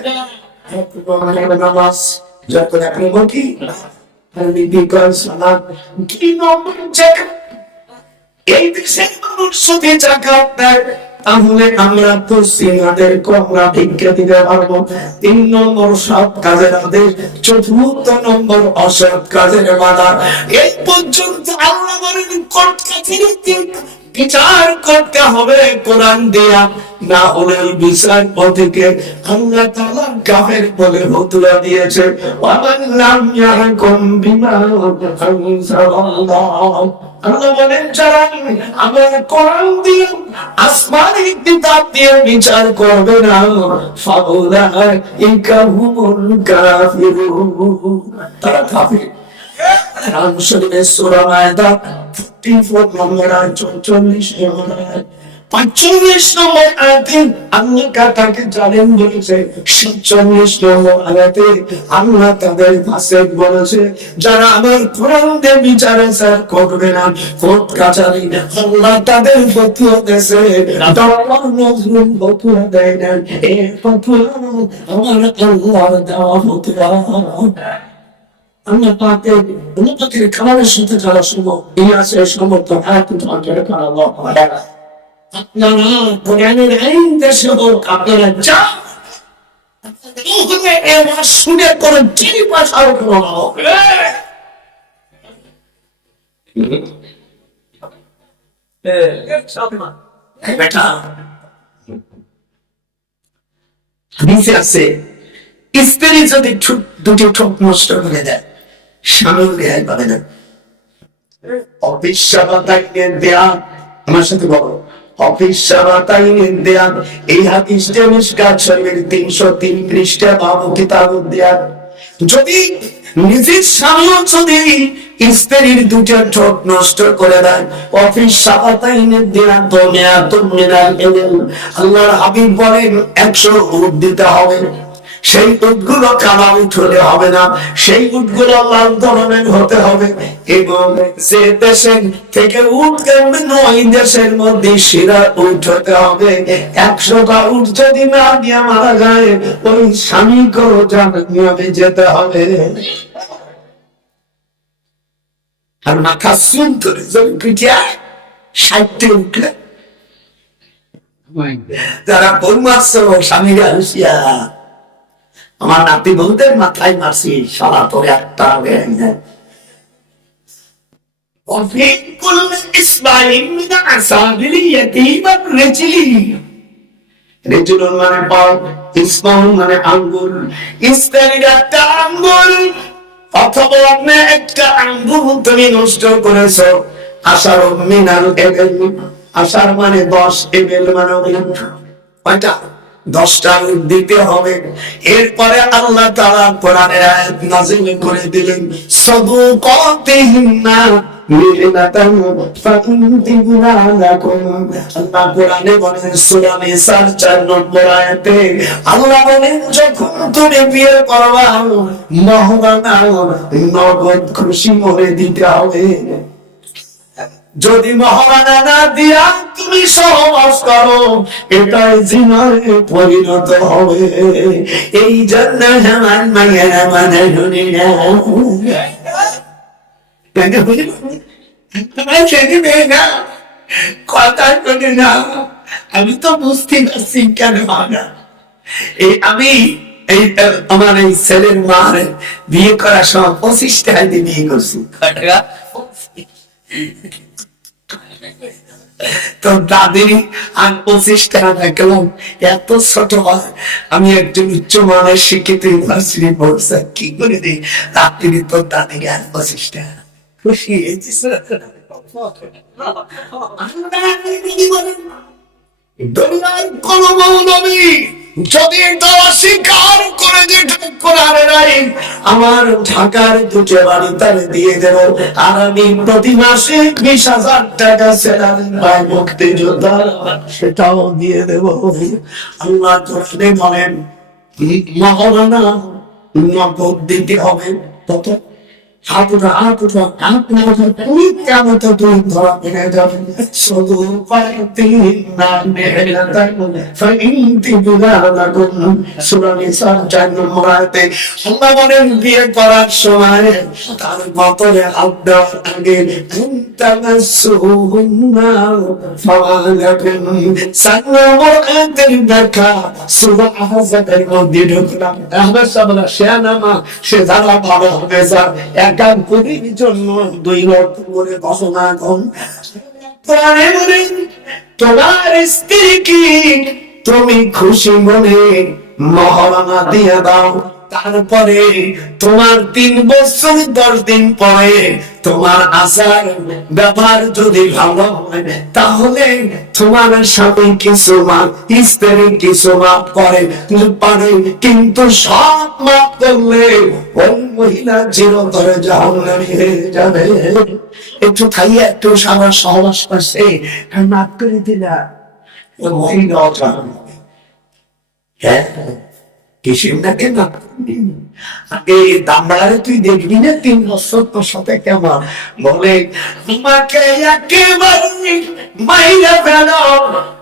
নামাজ যখন আপনি বলি এই দেশের মানুষ যদি জাকাত দেয় তাহলে আমরা পশ্চিমাদের আমরা ভিক্ষা দিতে পারবো। 3 নম্বর সৎ কাজের আদেশ, 4 নম্বর অসৎ কাজের বাধা। এই পর্যন্ত আল্লাহ বলেন কোর্ট কাছারিতে বিচার করতে হবে কোরআন দিয়া, না হলে বিচার পথকে আল্লাহ তাআলা কাফের বলে ফতোয়া দিয়েছে। ওয়ামান লাম ইয়াহকুম বিমা আনজালাল্লাহ, আল্লাহ বলেন যারা আমার কোরআন দিয়ে আসমানি কিতাব দিয়ে বিচার করবে না ফাউলাইকা হুমুল কাফিরুন, তারা কাফির। কোরআন শরীফের সূরা মায়দা 44 নম্বর আয়াত 44 নম্বর আয়াত 45 নম্বর আয়াতে আল্লাহ তাকে জালেম বলেছে। 47 নম্বর আয়াতে আল্লাহ তাদের ফাসিক বলেছে। যারা আমার কোরআন দিয়ে বিচারে স্যার করবে না কোর্ট কাচারি আল্লাহ তাদের ফতোয়া দেশে ডক্টর নজরুল ফতোয়া দেয় না। এই ফতোয়া আমার আল্লাহর দেওয়া ফতোয়া। আল্লাহ পাকের অনুমতির কারণে শুনতে যারা শুনো এই আছে সমর্থ হাত উঠানোর কারণ আল্লাহ আপনারা কোরআনের আইন দেশে হোক আপনারা যা শুনে করে চিনি পাশাও করো বেটা হাদিসে আছে স্ত্রী যদি দুটি ঠোঁট নষ্ট করে দেয় স্বামী রেহাই পাবে না। অবিশ্বাবাতাইনের দেয়া, আমার সাথে বলো অবিশ্বাবাতাইনের দেয়া। এই হাদিসটা মিশকাত শরীফের 303 পৃষ্ঠা বাবু কিতাবুদ দেয়া। যদি নিজের স্বামীও যদি স্ত্রীর দুটো ঠোঁট নষ্ট করে দেয় অবিশ্বাবাতাইনের দেয়া আল্লাহর হাবিব বলেন 100 উট দিতে হবে। সেই উটগুলো কালা উট হলে হবে না, সেই উটগুলো লাল ধরনের হতে হবে। এবং যে দেশের থেকে উট কেমন ওই দেশের মধ্যে সেরা উট হতে হবে। 100টা উট যদি না দিয়ে মারা যায় ওই স্বামীকেও জাহান্নামে যেতে হবে। আর মাথা চুল করে যখন পিটিয়া 60 উঠলে যারা বোন মারছো স্বামীরা হুঁশিয়া, আমার নাতি বলতে মাথায় মারছি সারা তোর একটা وفي كل إصبع من أصابع اليتيم الرجل رجل মানে পাও, ইসমাউ মানে আঙ্গুল, ইসমাইল একটা আঙ্গুল, অথবা আপনি একটা আঙ্গুল তুমি নষ্ট করেছো। আশার মিনাল এবেল, আশার মানে 10, এবেল মানে কয়টা? 10টা দিতে হবে। এরপরে আল্লাহ তাআলা কোরআনে আয়াত নাযিল করে দিলেন, সাদুকাতিহিন্না মিহনাতান ফাইনতিবনা লাকুম। আল্লাহ কোরআনে বলেন সূরা নিসার 4 নম্বর আয়াতে আল্লাহ বলেন, যখন তুমি বিয়ে করবা মহরানা নগদ খুশি করে দিতে হবে। যদি মহারানা না দিয়া তুমি সহবাস করো, এটাই জিনায় পরিণত হবে। এই জন্য আমার মায়েরা মানে শুনি না, কথা শুনি না। আমি তো বুঝতে পারছি কেন না। আমি আমার এই ছেলের মার বিয়ে করার সময় 25 টাকা দিয়ে বিয়ে করছি। তো দাদি আমি 25 টাকা দেখলাম, এত ছোট হয়। আমি একজন উচ্চ মানের শিক্ষিত ইউনিভার্সিটি পড়ছে, কি করে দিই রাত্রি তোর দাদিকে আর 25 টাকা খুশি হয়েছিস। দুনিয়ার কোন মৌলবী যদি দেওয়া স্বীকার করে যে কোরআনের আইন আমার ঢাকার 2টি বাড়ি তারে দিয়ে দেব, আর আমি প্রতি মাসে 20,000 টাকা স্যালারি পাই মুক্তিযোদ্ধার, সেটাও দিয়ে দেব। আল্লাহ কোরআনে বলেন মহারানা নগদ দিতে হবে। তত হাতুটা তুমি কেমন তো তুমি ধরা পেয়ে যাবে। শুধু পাইতিনা মেহনাতান ফাইনতিবনা লাকুম। সূরা নিসা 4 নম্বর আয়াতে আল্লাহ বলেন বিয়ে করার সময় তার বতরে হাত দেওয়ার আগে তামাসসুহুন্না ফালাকুম। 4 নম্বর আয়াতের ব্যাখ্যা সূরা আহজাবের মধ্যে ঢুকলাম। আহমদ সাহেবরা শেয়ানামা সে যারা ভালো হবে স্যার একান্তরির জন্য 2 লক্ষ করে ঘোষণা করুন। তোমার স্ত্রী কি তুমি খুশি মনে মহারানা দিয়ে দাও, তারপরে তোমার 3 বছর 10 দিন পরে তোমার আচার ব্যবহার যদি ভালো হয়, তাহলে তোমার স্বামী কিছু মাপ, স্ত্রী কিছু মাপ করে পারে, কিন্তু সব মাপ করলে ওই মহিলা চিরতরে জাহান্নামী হয়ে যাবে। একটু খাইয়ে একটু সারা সহবাস করছে মাপ করে দিলা, ওই মহিলাও জাহান্নামী। হ্যাঁ কিসের না কেন আগে দামড়ারে তুই দেখবি না 3 বছর তোর সাথে কেমন বলে, তোমাকে একেবারে মাইরা ফেল,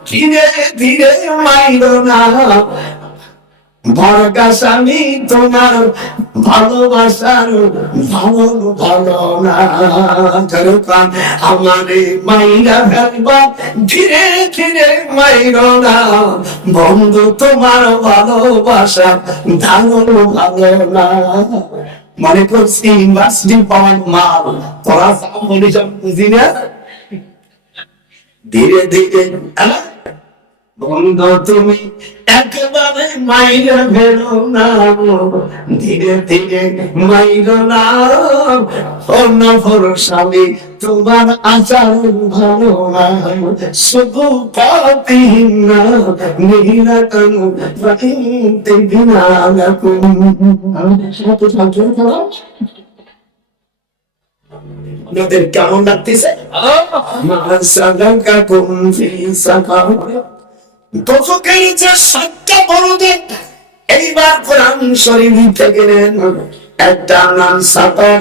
ধীরে ধীরে মাইরো না। বরগাছানি তোমার ভালোবাসার ভালো ভালো না, আমারে মাইরা ফেলবা ধীরে ধীরে মাইরো না। বন্ধু তোমার ভালোবাসা ভালো ভালো না। মনে করছি ইউনিভার্সিটি পাওয়ার মাল তোরা বুঝি না, ধীরে ধীরে বন্ধু তুমি একেবারে মাইরা ফেলো না, ধীরে ধীরে মাইরো না। অন্য ভরসালি তোমার আচার ভালো না, শুধু পাতিনা নিরাতন ফাইনতিবনা লাকুম। আপনাদের কেমন লাগতেছে? দোজখের যে 7টা পর্দা এইবার কোরআন শরীফ থেকে নেন। একটার নাম সাতার,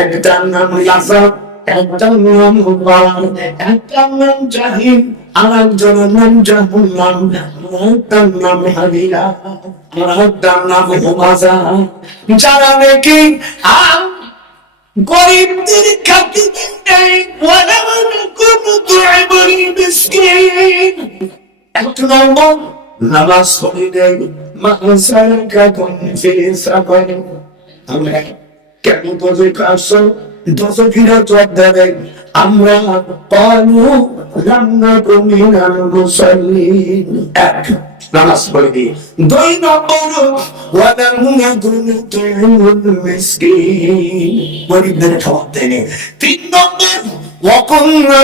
একটার নাম লাজাব, একটার নাম বার, একটার নাম জাহিম, আর একজনের নাম জাহান্নাম, আরেকটার নাম হাবিলা, আরেকটার নাম হুমাজা। যারা নাকি গরিবদের খাতিরে নেই, ওয়ালা কোন দুআ মিসকিন, এক নম্বর নামাজ পড়িলে আমরা কেন বলে কাজ দশকিরা জবাব দেবেন আমরা পানু রান্না করি না মুসল্লিন। এক, নামাজ পড়ি। দুই নম্বর ওয়াদান্না গুনুতুল মিসকিন, গরিবদের খাবার দেনে। তিন নম্বর ওয়াকুন্না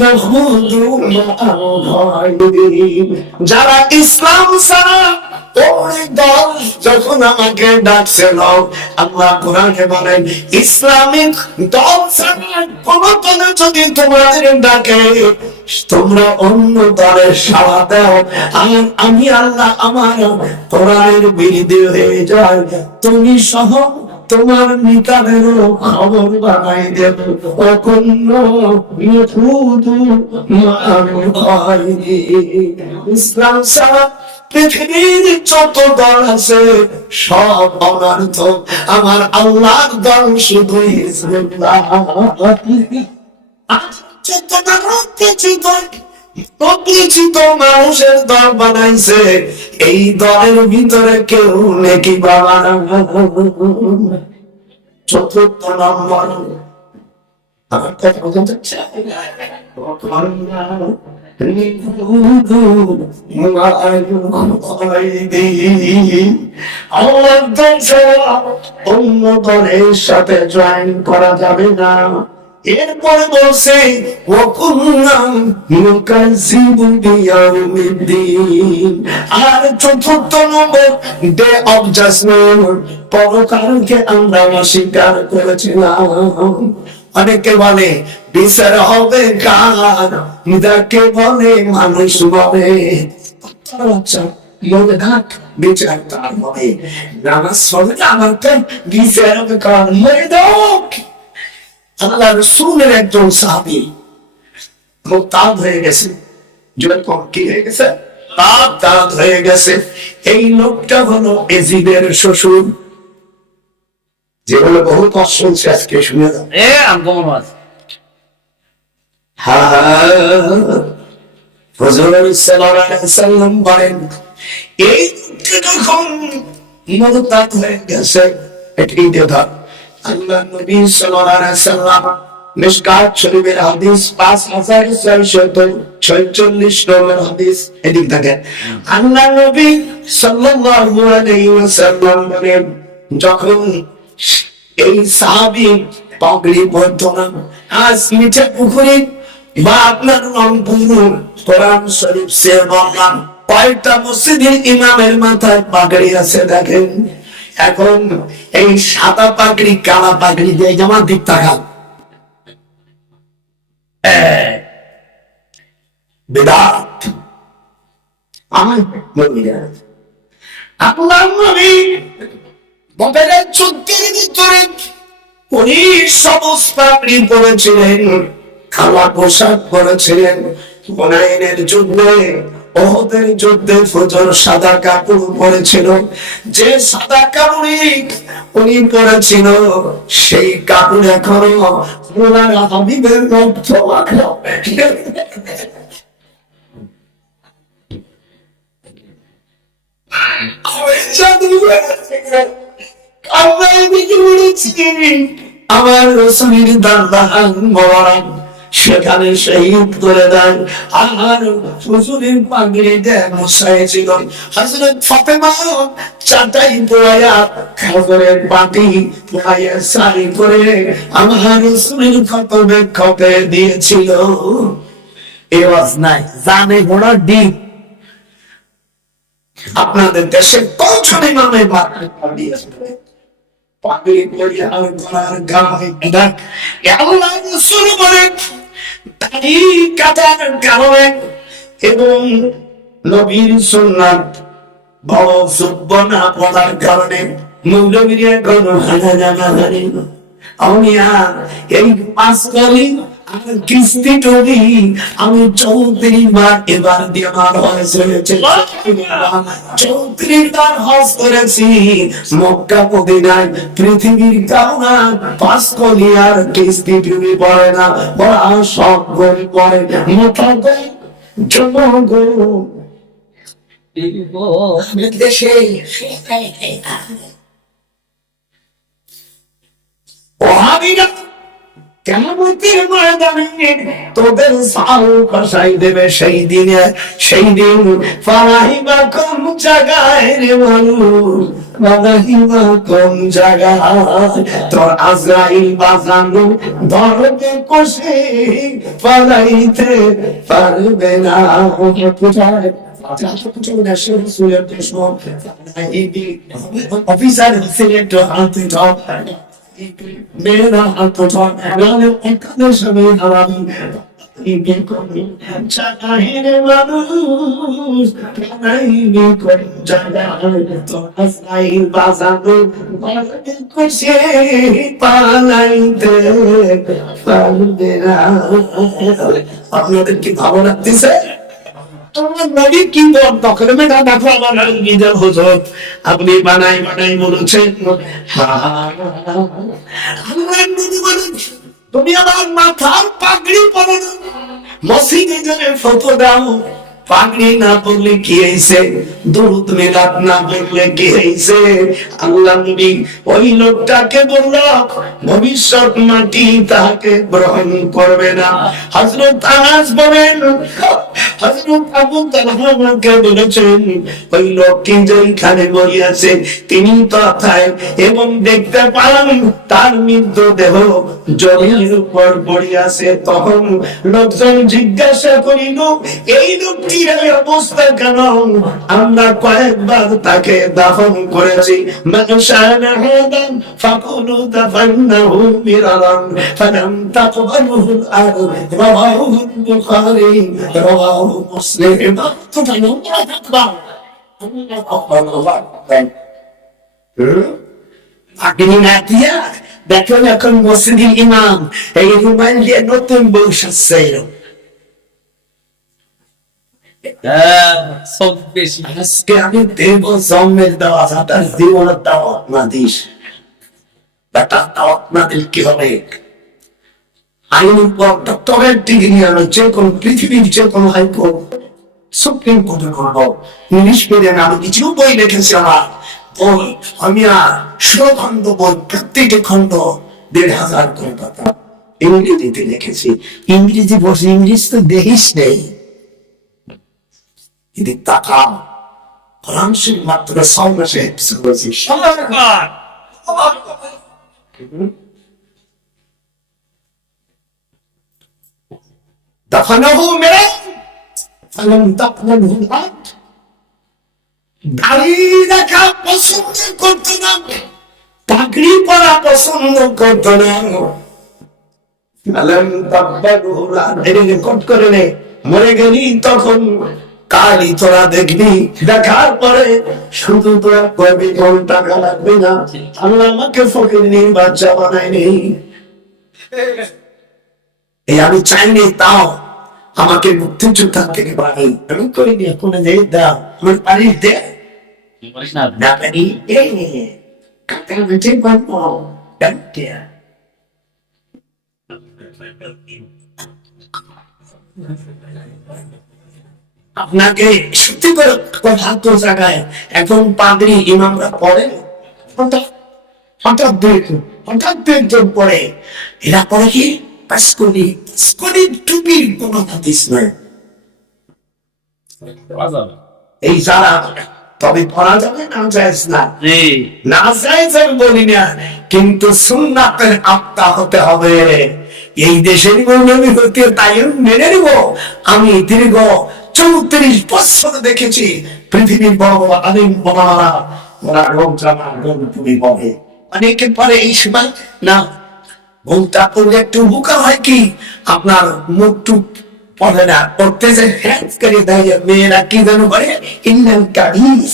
নাহুদু মা'আল গায়িবিন, যারা ইসলাম ছাড়া ওই দল যখন আমাকে ডাকছিল, আল্লাহ কোরআনে বলেন ইসলামিক দল ছাড়া কোন দলে যদি তোমাদের ডাকে তোমরা অন্য দলের সাড়া দাও, আর আমি আল্লাহ আমার কোরআনের বিরুদ্ধে হয়ে যায়, তুমি সহ তোমার নিকালেরও খবর বানাই দেব। ইসলাম ছাড়া পৃথিবীর যত দল আছে সব অনর্থ, আমার আল্লাহর দল শুধু হিজবুল্লাহ। অপরিচিত মানুষের দল বানাইছে, এই দলের ভিতরে কেউ নেকি বাবা না। চতুর্থ নম্বর, আমার কথা বোঝা যাচ্ছে? আল্লাহর দল ছাড়া অন্য দলের সাথে জয়েন করা যাবে না। এরপরে বলছে আর চতুর্থ নম্বর ডে অফ জাজমেন্ট, পরকালকে আমরা অস্বীকার করেছিলাম। অনেকে বলে বিচার হবে কার, যাকে বলে মানুষ বলে আচ্ছা বলে থাক বিচার তার হবে, নামাজ পড়ে আমাকে বিচার হবে কার, মরে দাও। আল্লাহ রাসূলের একজন সাহাবী মুরতাদ হয়ে গেছে, যেরকম কি হয়ে গেছে, মুরতাদ হয়ে গেছে। এই লোকটা হলো এজিদের শ্বশুর, যেগুলো বহু কষ্ট হচ্ছে আজকে শুনে দাও। হুজুর সাল্লাল্লাহু আলাইহি ওয়াসাল্লাম বলেন এই লোকটা যখন মুরতাদ হয়ে গেছে, এটি দেখা আল্লাহ নবী সাল্লাল্লাহু আলাইহি ওয়াসাল্লাম মিশকাত শরীফের হাদিস 5646 নম্বর হাদিস, এদিক দেখেন। আল্লাহ নবী সাল্লাল্লাহু আলাইহি ওয়াসাল্লাম বলেন যখন এই সাহাবী পাগড়ি পরত না, আজ নিচে পুকুরে বা আপনার রংপুর কোরআন শরীফ সে বললাম কয়েকটা মসজিদের ইমামের মাথায় পাগড়ি আছে দেখেন। এখন এই সাদা পাগড়ি কালা পাগড়ি দিয়ে জামার দিক তাকান, বিদাত। আল্লাহ নবী বদরের যুদ্ধের ভিতরে উনি সবুজ পাগড়ি পরেছিলেন, কালা পোশাক পরেছিলেন। হুনাইনের যুদ্ধে, ওহদের যুদ্ধে ফজর সাদা কাপড় পরেছিল। যে সাদা কাপড় উনি পরেছিল সেই কাপড় এখনো ওনার হাবিবের রক্ত মাখা। আমার রসুলের দান মোবারক সেখানে শহীদ করে দেন। আর হুজুরের পাগড়ি দেন মশাইছিল হযরত ফাতেমা চাটাই পোড়ায়া খাজরের বাটি পোড়ায়া সারি করে আমার রসুলের খতমে খতে দিয়েছিল। এওয়াজ নাই, জানে ঘোড়ার ডিম। আপনাদের দেশে কয়জন ইমামের বাটি দিয়েছে? পাগড়ি পরিয়া গলার গায়ে দেখ আল্লাহ রাসূল বলেন দাড়ি কাটার কারণে এবং নবীর সুন্নাত বড় সুব্ব না পড়ার কারণে মৌলবীরা কোনো হাজা জানা জানি না। এই পাঁচ কলি আর কিস্তি টলি আমি 34 বার এবার দিয়ে আমার হয়েছে, 34 বার হজ করেছি মক্কা মদিনায়। পৃথিবীর কাউনা পাঁচ কলি আর কিস্তি টলি পড়ে না, ওরা সব গরি পড়ে। মোটা গো জনগো দেশে ওহাবিরা কেমতের ময়দানে তোদের সাল কষাই দেবে সেই দিনে, সেই দিন ফারাহিবা কোন জায়গায় রে মানুষ, ফারাহিবা কোন জায়গায় তোর আজরাইল বাজানো ধরবে কষে ফারাইতে পারবে না। অফিসার সিলেক্ট হাতে টপ মেয়েরা আত্মজন এখানে সবাই হারামি চাকাহিরে মানুষ প্রাণাইনি কোন জায়গায় তোর আজরাইল বাজানো কষে পালাইতে পারবে না। আপনাদের কি ভালো লাগতেছে? আপনি বানাই বানাই বলেছেন তুমি আমার মাথার পাগড়ি পরো না, মসজিদে জন্য ফটো দাও, পাগড়ি না পড়লে কি হয়েছে, দুরুদ মিলাদ না পড়লে কি হয়েছে। আল্লাহ নবী ওই লোকটাকে বলল ভবিষ্যৎ মাটি তাকে গ্রহণ করবে না। হযরত আনাস বলেন, হযরত আবু তালহাকে বলেছেন ওই লোকটি যেখানে বলিয়াছে তিনি তথায় এবং দেখতে পান তার মৃতদেহ জমির উপর পড়িয়াছে। তখন লোকজন জিজ্ঞাসা করিল এই লোকটির এই অবস্থা কেন? আমরা কয়েকবার তাকে দাফন করেছি। মানুষানা হাদাম ফাকুলু দাফান্নাহু মিরারান ফালাম তাকবালুহু আল রাওয়াহু বুখারী রাওয়াহু মুসলিম। তো জানো আগ্নি না দিয়া দেখুন এখন মসজিদের ইমাম এই রুমাল দিয়ে নতুন বংশ আসছে। আজকে আমি দেব জন্মের দেওয়া তার জীবনের দাওয়াত না দিস, বেটার দাওয়াত না দিল কি হবে? আইনের পর ডক্টরেট ডিগ্রি আনো, যে কোন পৃথিবীর যে কোনো হাইকোর্ট সুপ্রিম কোর্টে করবো। ইংলিশ মিডিয়ামে আমি কিছু বই লিখেছি আমার বই, আমি আর 16 খন্ড বই, প্রত্যেকটি খন্ড 1,500 করে পাতা ইংরেজিতে লিখেছি। ইংরেজি বসে ইংলিশ তো দেখিস নেই, ఇది টাকা ফরাংশিক মাত্র 6 মাসে করেছি। দাফানাহু মেরে ফালাম তাকবালহু আল, দাড়ি রাখা পছন্দ করতো না, পাগড়ি পরা পছন্দ করতো না। ফালাম তাকবালহু আল রেকর্ড করে নে, মরে গেলি তখন কালি তোরা দেখবি, দেখার পরে শুধু তোরা কবি কোন টাকা লাগবে না, আল্লাহ আমাকে ফকির নেই বাচ্চা বানায়নি। এই আমি চাইনি তাও আমাকে মুক্তিযোদ্ধা থেকে বানাই, আমি করিনি এখন দাও আমার পানি দে না পানি কাকা বেঁচে পারবো। আপনাকে সত্যি করে কথা তো জায়গায় এখন পাগড়ি ইমামরা পড়ে, হঠাৎ দুইজন পড়ে, এরা পড়ে কি পাসকলি টুপির কোন হাদিস নয়। এই যারা তবে পড়া যাবে না জায়েজ না, না জায়েজ আমি বলি না, কিন্তু সুন্নাতের আত্মা হতে হবে। এই দেশের মৌলবী হতে তাই মেনে নিব। আমি দীর্ঘ 34 বছর দেখেছি পৃথিবীর বড় বড় আলিম ওলামারা ওরা রোগ জামা টুপি পরে, অনেকে পরে এই সময় না ঘুমটা পড়লে একটু হুকা হয় কি আপনার মুখ টুক পড়ে না, পড়তে যে হ্যান্স করে দেয় মেয়েরা কি যেন করে ইন্ডিয়ান কামিজ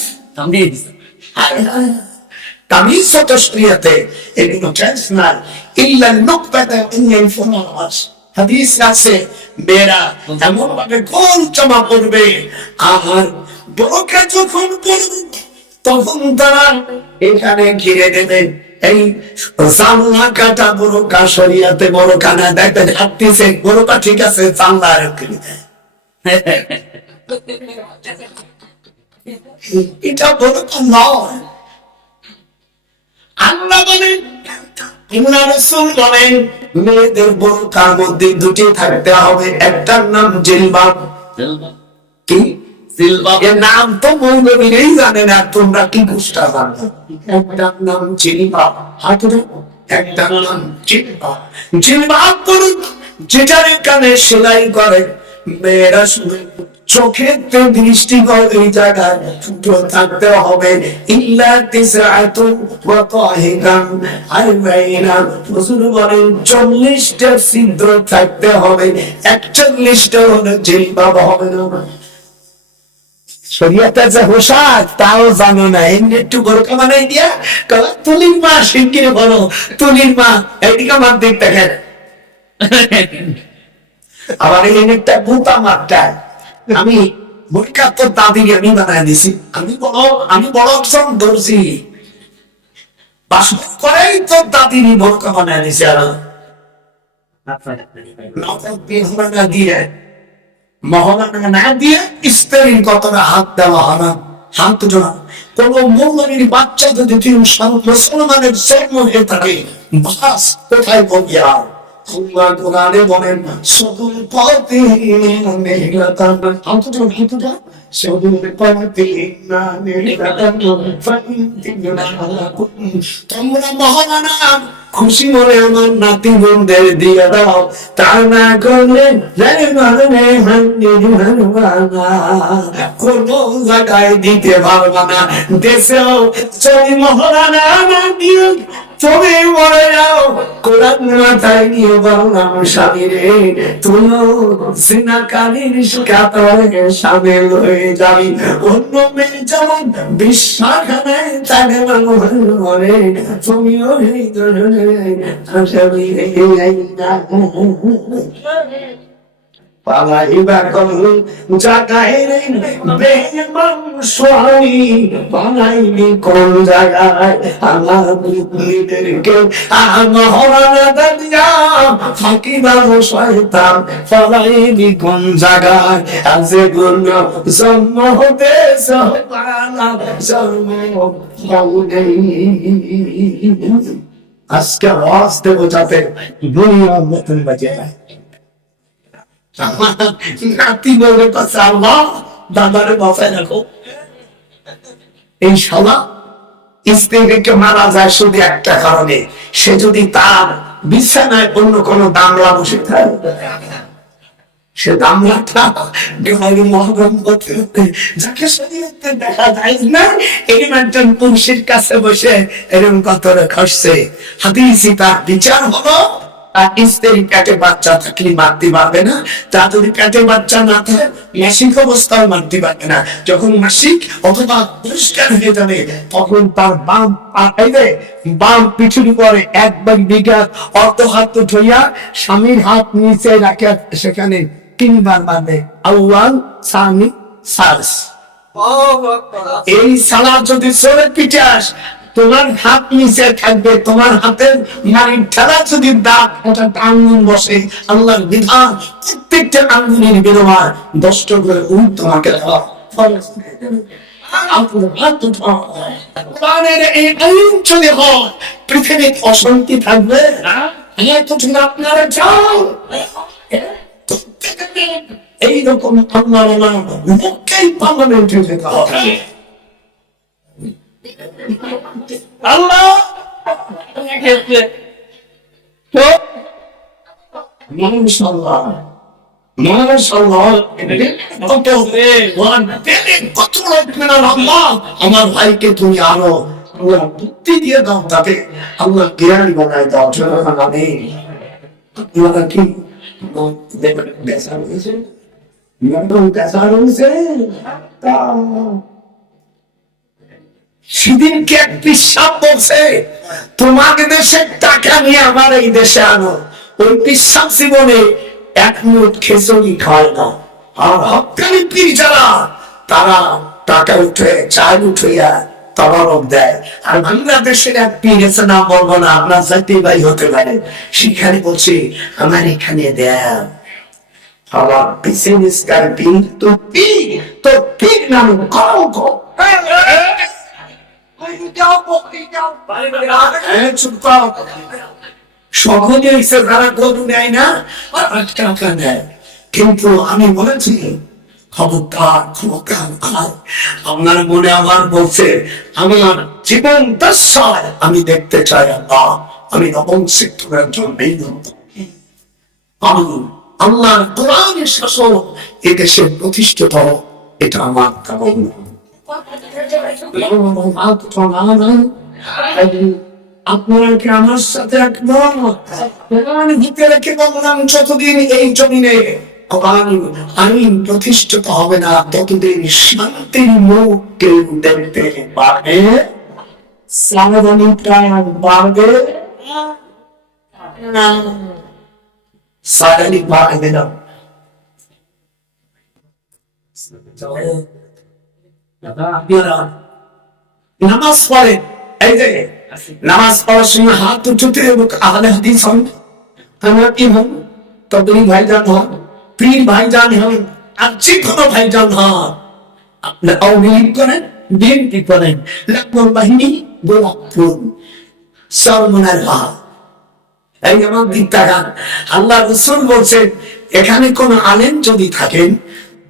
কামিজ শরিয়াতে এগুলো চান্স না ইল্লা নুকবাতা ইন্ডিয়ান ফরমাস হাদিস আছে মেয়েরা এমন ভাবে গোল জামা পরবে আর বোরকা যখন পরবে তখন তারা এখানে ঘিরে দেবে। এই জানলা কাটা বোরকা শরিয়াতে বোরকা না, দেখবেন হাঁটতেছে বোরকা ঠিক আছে জানলা এটা বরকত নয়। আল্লাহ বলেন, আল্লাহ রাসূল বলেন, মেয়েদের বোরকার মধ্যে দুটি থাকতে হবে, একটার নাম জিলবাব। কি জিলবাব? এর নাম তো মৌলবীরাই জানে না, তোমরা কি বুঝটা জানো? একটার নাম জিলবাব, হাত উঠাও। একটার নাম জিলবাব। জিলবাব করুন, যেটার কানে সেলাই করে মেয়েরা, শুধু চোখের দৃষ্টি এই জায়গায় ফুটো থাকতে হবে। ইল্লা তিসআতুন ওয়া তাহিরান, আরবাঈনা, হুজুর বলেন 40টা ছিদ্র থাকতে হবে, 41টা হলো জিলবাব হবে না। শরীয়তে যে পোশাক তাও জানো না, এমনি একটু বোরকা বানাই দিয়া তুলির মা শিগগিরি বলো, তুলির মা এইদিকে আমার দিক দেখেন। আবার এই একটা ভূতা মারটায় আমি বোরকা তো দাদিকে আমি বানাই দিছি, আমি বড় একজন দর্জি, বাসন করেই তো দাদিরই বোরকা বানাই দিছি। আর মহানা দিয়ে মহানা না দিয়ে স্ত্রীর কতটা হাত দেওয়া হারাম, হাত জোড়া। কোন মৌলবীর বাচ্চা যদি মুসলমানের জন্ম হয়ে থাকে, বাস কোথায় বলবি? আর আল্লাহ কোরআনে বলেন, সদুল পথে মেহলাতান, হাতটা হাতটা সদুল পথে মেহলাতান ফাইন্তিনাকুম, তোমরা মহানা খুশি মনে আমার নাতি বোনদের দিয়ে দাও, তা না করলে কোন জায়গায় দিতে পারবা না। দেশেও যদি মহারানা না দিয়ে তুমি মরে যাও, কোরআন মাথায় নিয়ে বললাম, স্বামী রে তুমিও জিনাকারীর কাতারে শামিল হয়ে যাবি। অন্য মেয়ে যেমন বিশ্বাখানায় তাকে মরে, তুমিও এই ধরনের আসামি হয়ে পালাইবা করল জাগায় রে বেঈমান সোহানি, পালাইনি কোন জায়গায় আমার মুমিনদেরকে মহারানা দাদিয়া ফাকিবা শয়তান, পালাইনি কোন জায়গায় আজে গুণ জন্ম হতে সবানা জন্ম হওনি। আজকে ওয়াজ দেব যাতে দুনিয়ার মতন বাজে নাতি বলে কথা, আল্লাহ দাদারে বাঁচায় রাখো। এই শালা স্ত্রীকে মারা যায় শুধু একটা কারণে, সে যদি তার বিছানায় অন্য কোন দামলা বসে থাকে, সে দামলাটা যাকে শরীয়তে দেখা যায় না, এরকম একজন পুরুষের কাছে বসে এরকম কত খসছে। হাদিসে তার বিচার হলো, আর স্ত্রীর পেটে বাচ্চা থাকলে মারতে পারবে না, তা যদি পেটে বাচ্চা না থাকে মাসিক অবস্থাও মারতে পারবে না। যখন মাসিক অথবা পরিষ্কার হয়ে যাবে, তখন তার বাম পিছুর পরে একবার বিঘা অর্ধ হাত উঠাইয়া স্বামীর হাত নিচে রাখে, সেখানে 3 বার মারবে, আউয়াল সানি সালস। এই সালা যদি চলে পিটাস, তোমার হাত নিচে থাকবে, তোমার হাতের মারির ঠেলা যদি দাঁত ওটা আঙ্গুল বসে, আল্লাহর বিধান প্রত্যেকটা আঙ্গুলের বিরোধ 10টা করে উঠ তোমাকে দেওয়া ফরজ। এই আইন যদি হয়, পৃথিবীতে অশান্তি থাকবে না। আপনারা যাও এইরকম আল্লাহ মুখেই পার্লামেন্টে যেতে হবে। আল্লাহ মাশাআল্লাহ মাশাআল্লাহ, কত রকমের আল্লাহ। আমার ভাইকে তুমি আরো আল্লাহ বুদ্ধি দিয়ে দাও, তাকে আল্লাহ জ্ঞানী বানায় দাও। আপনারা কি বেচা রয়েছে? সেদিনকে এক বিশ্বাস বলছে, তোমাকে দেশের টাকা নিয়ে আমার এই দেশে আনো। ওই বিশ্বাস জীবনে 1 মুঠ খিচুড়ি খায় না। আর হকানি পীর যারা, তারা টাকা উঠে চাল উঠাইয়া তরফ দেয়। আর বাংলাদেশের এক পীর আছে, নাম বলবো না, আপনার জাতি ভাই হতে পারে, সেখানে বলছে আমার এখানে দেয়। আমার বিজনেস কার পীর তো পীর, তো পীর নাম কলঙ্ক। সহজে এসে তারা গরু নেয় না, তারা টাকা নেয়। কিন্তু আমি বলেছি খবরদার খবরদার, আপনার মনে আমার বলছে আমার জীবন দশায় আমি দেখতে চাই আল্লাহ আমি নবম সেক্টরের জন্যই আমি আল্লাহর কোরআনের শাসন এদেশে প্রতিষ্ঠিত, এটা আমার কামনা। আপনারা কি আমার সাথে একমত? ভিতরে রেখে বললাম যতদিন এই জমিনে কোরআন আইন প্রতিষ্ঠিত হবে না ততদিন শান্তির মুখ কেউ দেখতে পারবে, সাবধানী প্রায় বাড়বে না, সাধারণ বাড়বে না। আপনারা নামাজ পড়েন, এই যে নামাজ পড়ার সময় হাত উঠতে আহলে হাদিস হন, আমরা কি হন, তবলিগ ভাইজান হন, পীর ভাইজান হন, আর যে কোনো ভাইজান হন, আপনার আওয়ামী লীগ করেন, বিএনপি করেন, লাকমান বাহিনী, গোলাপপুর, সরমনার ভাব, এই আমার দিক তাকান। আল্লাহ রাসূল বলছেন এখানে কোন আলেম যদি থাকেন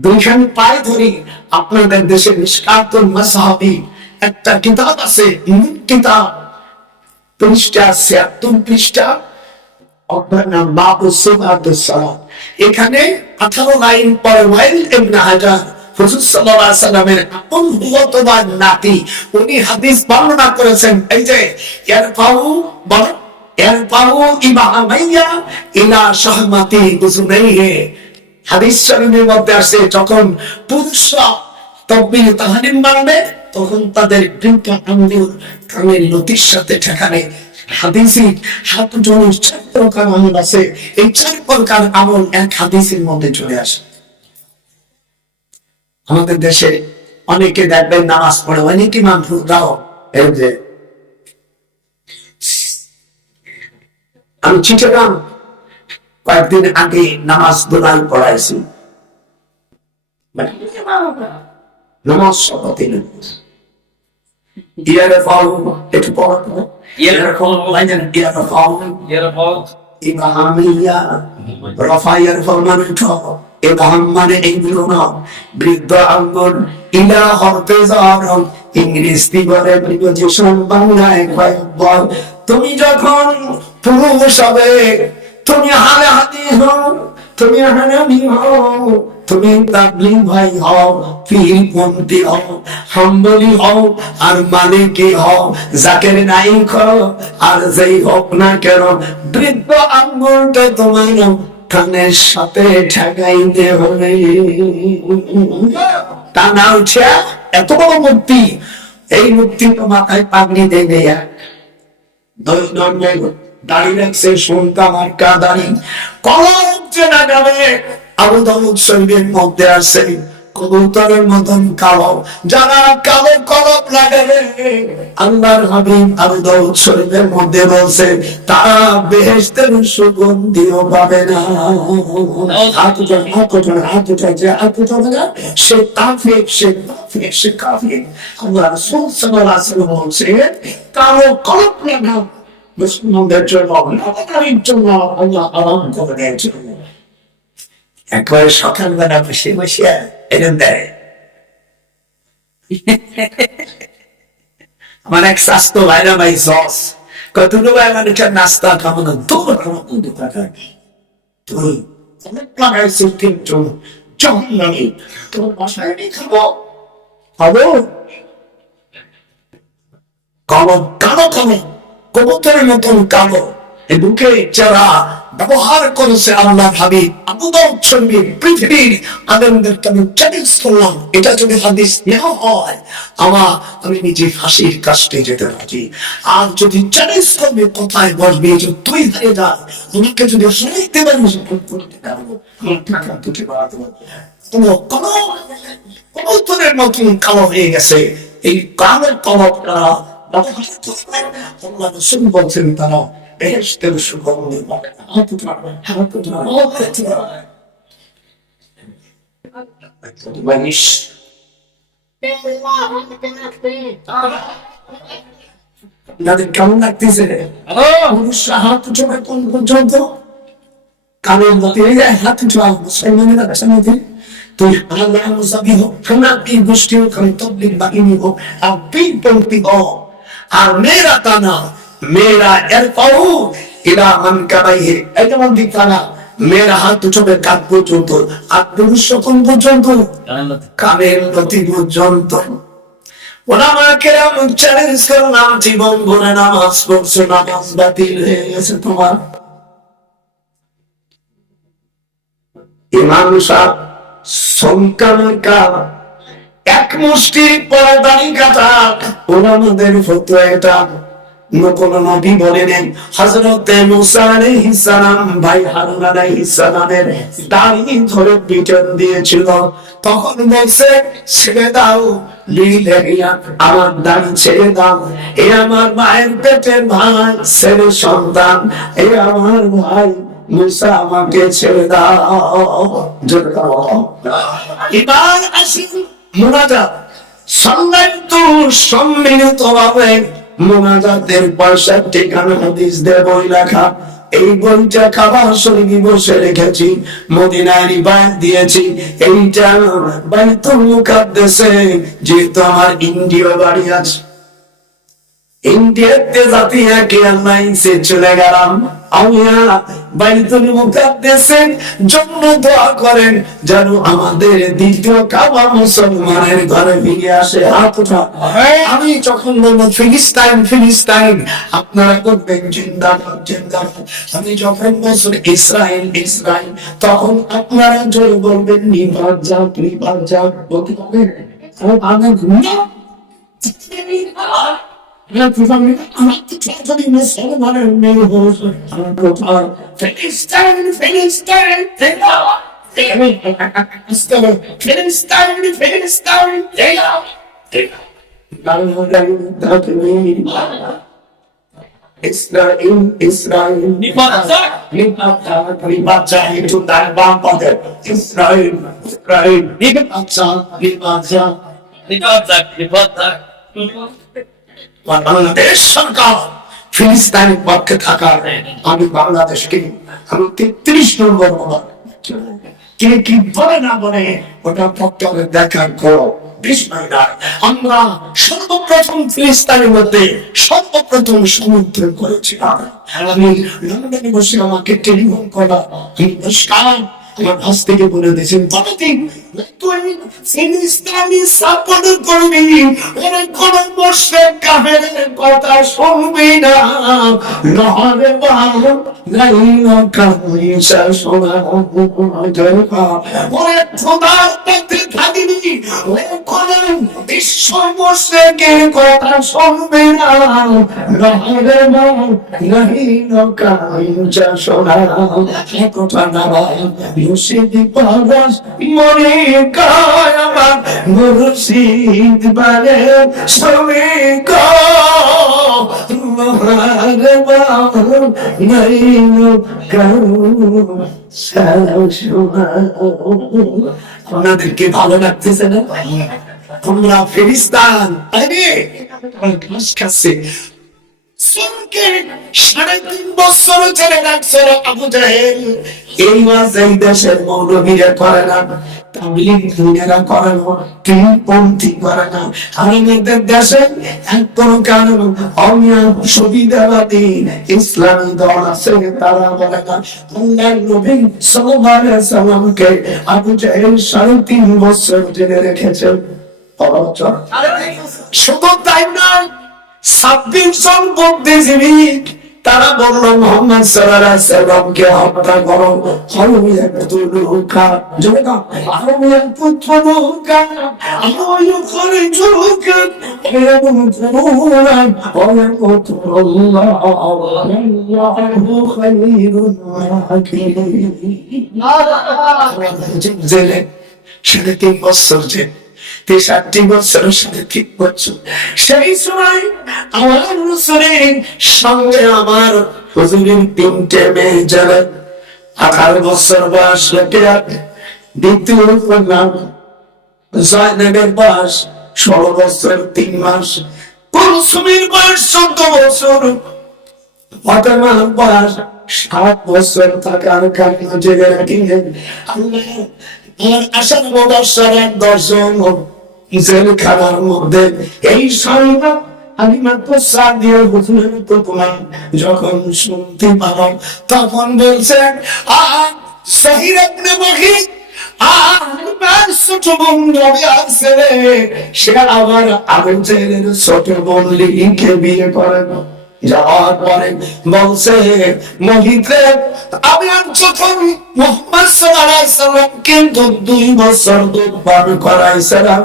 দুইখান পায়ে ধরি, আপনাদের দেশে মিশকাতুল মাসাহাবি একটা কিতাব আছে, কিতাব পৃষ্ঠা ৭৬ পৃষ্ঠা, অধ্যায় নাম বাবু সুবহাতুস সালাত। এখানে 18 লাইন পরে ওয়াইল ইবনে হাজার হুজুর সাল্লাল্লাহু আলাইহি সাল্লামের আপন হুয়াতবা নাতি উনি হাদিস বর্ণনা করেছেন, এই যে ইয়ারফাউ বল ইয়ারফাউ ইমামাইয়া ইলা শাহমাতি বুজুনাইহি, হাদিস শরীফের মধ্যে আছে যখন পুরুষরা তাকবীর তাহরিম মানবে তখন তাদের বৃদ্ধ আঙ্গুল কানের লতির সাথে ঠেকাবে। হাদিসে 7 জনের 4 প্রকার আমল আছে, এই 4 প্রকার আমল এক হাদিসের মধ্যে চলে আসে। আমাদের দেশে অনেকে দেখবেন নামাজ পড়ে, অনেকে মানফুরাও, এই যে আমি চিটাগাং কয়েকদিন আগে নামাজ দোলাই পড়াইছি, নামাজ শপথে ইয়ারে ফল একটু পড়া ইয়ারে ফল লাইন ইয়ারে ফল ইমামিয়া রফায়ার ফল মানে এবাহাম মানে এইগুলো না, বৃদ্ধ আঙ্গুল ইলা হরতে যাওয়ার ইংরেজি বলে প্রিপোজিশন, বাংলায় বল। তুমি যখন পুরুষ হবে তুমি হালে হাতি হও, তুমি হানামি হও, তুমি তাবলীগ ভাই হও, পীরপন্থী হও, হাম্বলি হও, আর মালিকি হও, জাকের নাইক হও, আর যেই হোক না কেন বৃদ্ধ আঙ্গুলটা তোমার কানের সাথে ঠেকাইতে হবে। তা না উঠে এত বড় মূর্তি, এই মূর্তি তো মাথায় পাগড়ি দেবে, দাড়ি রাখছে শুনতাম আর কাদারি কলম চেনা যাবে। আবু দাউদ শরীফের মধ্যে আছে কবুতরের মতন কালো, যারা কালো কলম লাগাবে আল্লাহর হাবিব আবু দাউদ শরীফের মধ্যে বলছে তারা বেহেশতের সুগন্ধিও পাবে না। সে কাফির, সে কাফির, সে কাফির। আল্লাহ রাসূল সাল্লাল্লাহু আলাইহি ওয়াসাল্লাম বলছেন কালো কলম লাগাও মুসলমানদের জন্য, নারীর জন্য আল্লাহ আরাম করে দিয়েছেন। একবারে সকালবেলা বসে বসে এরম দেয়। আমার এক স্বাস্থ্য ভাইরা ভাই সস কতগুলো ভাই মানুষের নাস্তা খাওয়ানো তোর তুই অনেক লাগাইছে তিনজন জন্মানি তোর বাসায় আমি খাবো খাবো কলম কালো কলম কবুতরের মতন কালো। এই বুকে যারা ব্যবহার করেছে আল্লাহ হাবিব আবু দাউদ শরীফ পৃথিবীর আলেমদেরকে আমি চ্যালেঞ্জ করলাম, এটা যদি হাদিস নেওয়া হয় আমি নিজে ফাঁসির কাস্টে যেতে রাজি। আর যদি চ্যালেঞ্জ করবে কোথায় বসবে যে তুই হয়ে যা, তোমাকে যদি হারাইতে পারিস করতে পারবো, আমার টাকা দুটি বাড়াতে পারবো। কোনো কবুতরের মতন কালো হয়ে গেছে এই কালো কলমটা আল্লাহ রাসূল বলছেন তারা বেহেশতের সুগন্ধি পাবে না। মানুষ আপনাদের কেমন লাগতেছে? পুরুষরা হাত উঠে কোন পর্যন্ত? কানের মধ্যে এই যে হাত উঠে মুসলমানের কাছে মধ্যে তুই আল্লাহ মুসাবি হোক, ফেনাকি গোষ্ঠী হোক, আমি তবলিগ বাহিনী হোক, আর পীরপন্থী হোক, আর মেয়েরা তা না, মেয়েরা এর পাও এরা মান কাবাইহে, এটা মান দিতা না, মেয়েরা হাত উঠবে কাঁধ পর্যন্ত, আর পুরুষ কোন পর্যন্ত? কানের নথি পর্যন্ত। ওলামাকে এমন চ্যালেঞ্জ করলাম, জীবন ভরে নামাজ পড়ছো, নামাজ বাতিল হয়ে গেছে তোমার। ইমাম সাহেব সংখ্যা এক মুষ্টি পরে দাড়ি কাটা, ওলামাদের ফতোয়া এটা। কোন নবী বলেন হযরত মুসা আলাইহিস সালাম ভাই হারুন আলাইহিস সালামের দাড়ি ধরে পিটন দিয়েছিল, তখন বলছে ছেড়ে দাও লিলাইয়া, আমার দাড়ি ছেড়ে দাও, এ আমার মায়ের পেটের ভাই, ছেলে সন্তান, এ আমার ভাই মুসা, আমাকে ছেড়ে দাও। এবার আসি মুনাজাত। সাল্লাতু সম্মিলিতভাবে মুনাজাতের 65টি গান হাদিস দিয়ে বই লেখা। এই বইটা কাবার শরীফে বসে রেখেছি, মদিনায় রিবায়াত দিয়েছি। এইটা বাইতুল মুকাদ্দাসে, যেহেতু আমার ইন্ডিয়া বাড়ি আছে, ইন্ডিয়াতে জাতীয় এয়ারলাইন্সে চলে গেলাম, আমিয়া বাইতুল মুকাদ্দাসের জন্য দোয়া করেন যেন আমাদের দ্বিতীয় কাবা মুসলমানের ঘরে ফিরে আসে। হাত উঠা। আমি যখন বলবো ফিলিস্তাইন ফিলিস্তাইন, আপনারা বলবেন জিন্দাবাদ জিন্দাবাদ। আমি যখন বলবো ইসরায়েল ইসরায়েল, তখন আপনারা জোরে বলবেন নিবাদ যাক নিবাদ যাক। বলতে পারবেন? আমি ঘুমিয়ে মুসলমানের মেয়ে হচ্ছে ফিলিস্তাইন ফিলিস্তাইন ফিলিস্তাইন ফিলিস্তাইন। ইসরায়েল ইসরায়েল নিবাচা একটু তার বাম পথে, ইসরায়েল ইসরায়েল নিবাচা নিবাচা নিবাচা। বাংলাদেশ সরকার ফিলিস্তিনের পক্ষে থাকার, আমি বাংলাদেশকে আমি 33 নম্বর কে কি বলে না বলে ওটা পক্ষে দেখা করো। আমরা সর্বপ্রথম ফিলিস্তিনের মধ্যে সর্বপ্রথম সমুদ্র করেছিলাম। আমি লন্ডনে বসে আমাকে টেলিফোন করা আমার কাছ থেকে বলে দিয়েছেন, তুই ফিলিস্তিনি সাপোর্ট করবি, অনেক কোন মুশরিক কাফেরের কথা শুনবি না, নহলে বাবা গাইলো কামিসা সোনা জয়কা ওরে খোদার পথে থাকিবি, ওরে কোন বিশ্ব মুশরিকের কথা শুনবি না, নহলে বাবা গাইলো কামিসা সোনা কথা না মুর্শিদি পারাস মনে গায় আমার মুর্শিদ বারে সবে গো মহারে বাবা নাইনো কারু সারা। আপনাদেরকে ভালো লাগতেছে না? তোমরা ফিলিস্তিন আরে ঘাস খাচ্ছে, 3.5 বছর জেলে রাখছে আবু জাহেল। এই মাসে এই দেশের মৌলবীরা করে না, তাবলীগীরা করে না, পীরপন্থী করে না। আমাদের দেশে এক প্রকার অমিয়া সুবিধাবাদী ইসলামী দল আছে, তারা বলে না আল্লাহর নবী সাল্লাল্লাহু আলাইহি ওয়াসাল্লামকে আবু জাহেল 3.5 বছর জেলে রেখেছে। শুধু তাই নয়, 26 জন বুদ্ধিজীবী তারা বলল মুহাম্মদ সাল্লাল্লাহু আলাইহি ওয়াসাল্লামকে হত্যা করো। হারুনের পুত্রলোকা জোরেকা হারুনের পুত্রলোকা আয়ু করে জোরেকা এরকম পুরোরা ওরে পুত্রল্লাহ আল্লাহু খায়রুন হাকিম। জেলে 3.5 বছর যে 63 বছরের সাথে 3 বছর, সেই সময় আমার রাসূলের সঙ্গে আমার হুজুরের 3টে মেয়ে যারা 18 বছর বয়স, দ্বিতীয় নাম জয়নবের বয়স 16 বছর 3 মাস, কুলসুমের বয়স 14 বছর, ফাতেমার বয়স 7 বছর থাকার কারণে জেগে রাখিলেন। আল্লাহ আর আশার মুবাশশারাত 10 জন জেলখানার মধ্যে। এই সংবাদ আমি মাত্র সাদিয়া হুজুরের তোমার যখন শুনতে পাবো, তখন বলছেন সহিহ ইবনে মুহিত আমার ছোট বোন রবিয়া ছেলে, সে আবার আবু জেহেলের ছোট বোন লিকে বিয়ে করে। যাওয়ার পরে বলছে মহিতে, আমি যখন মুহাম্মদ সাল্লাল্লাহু আলাইহি সাল্লাম কিন্তু 2 বছর দুধ পান করাইছিলাম,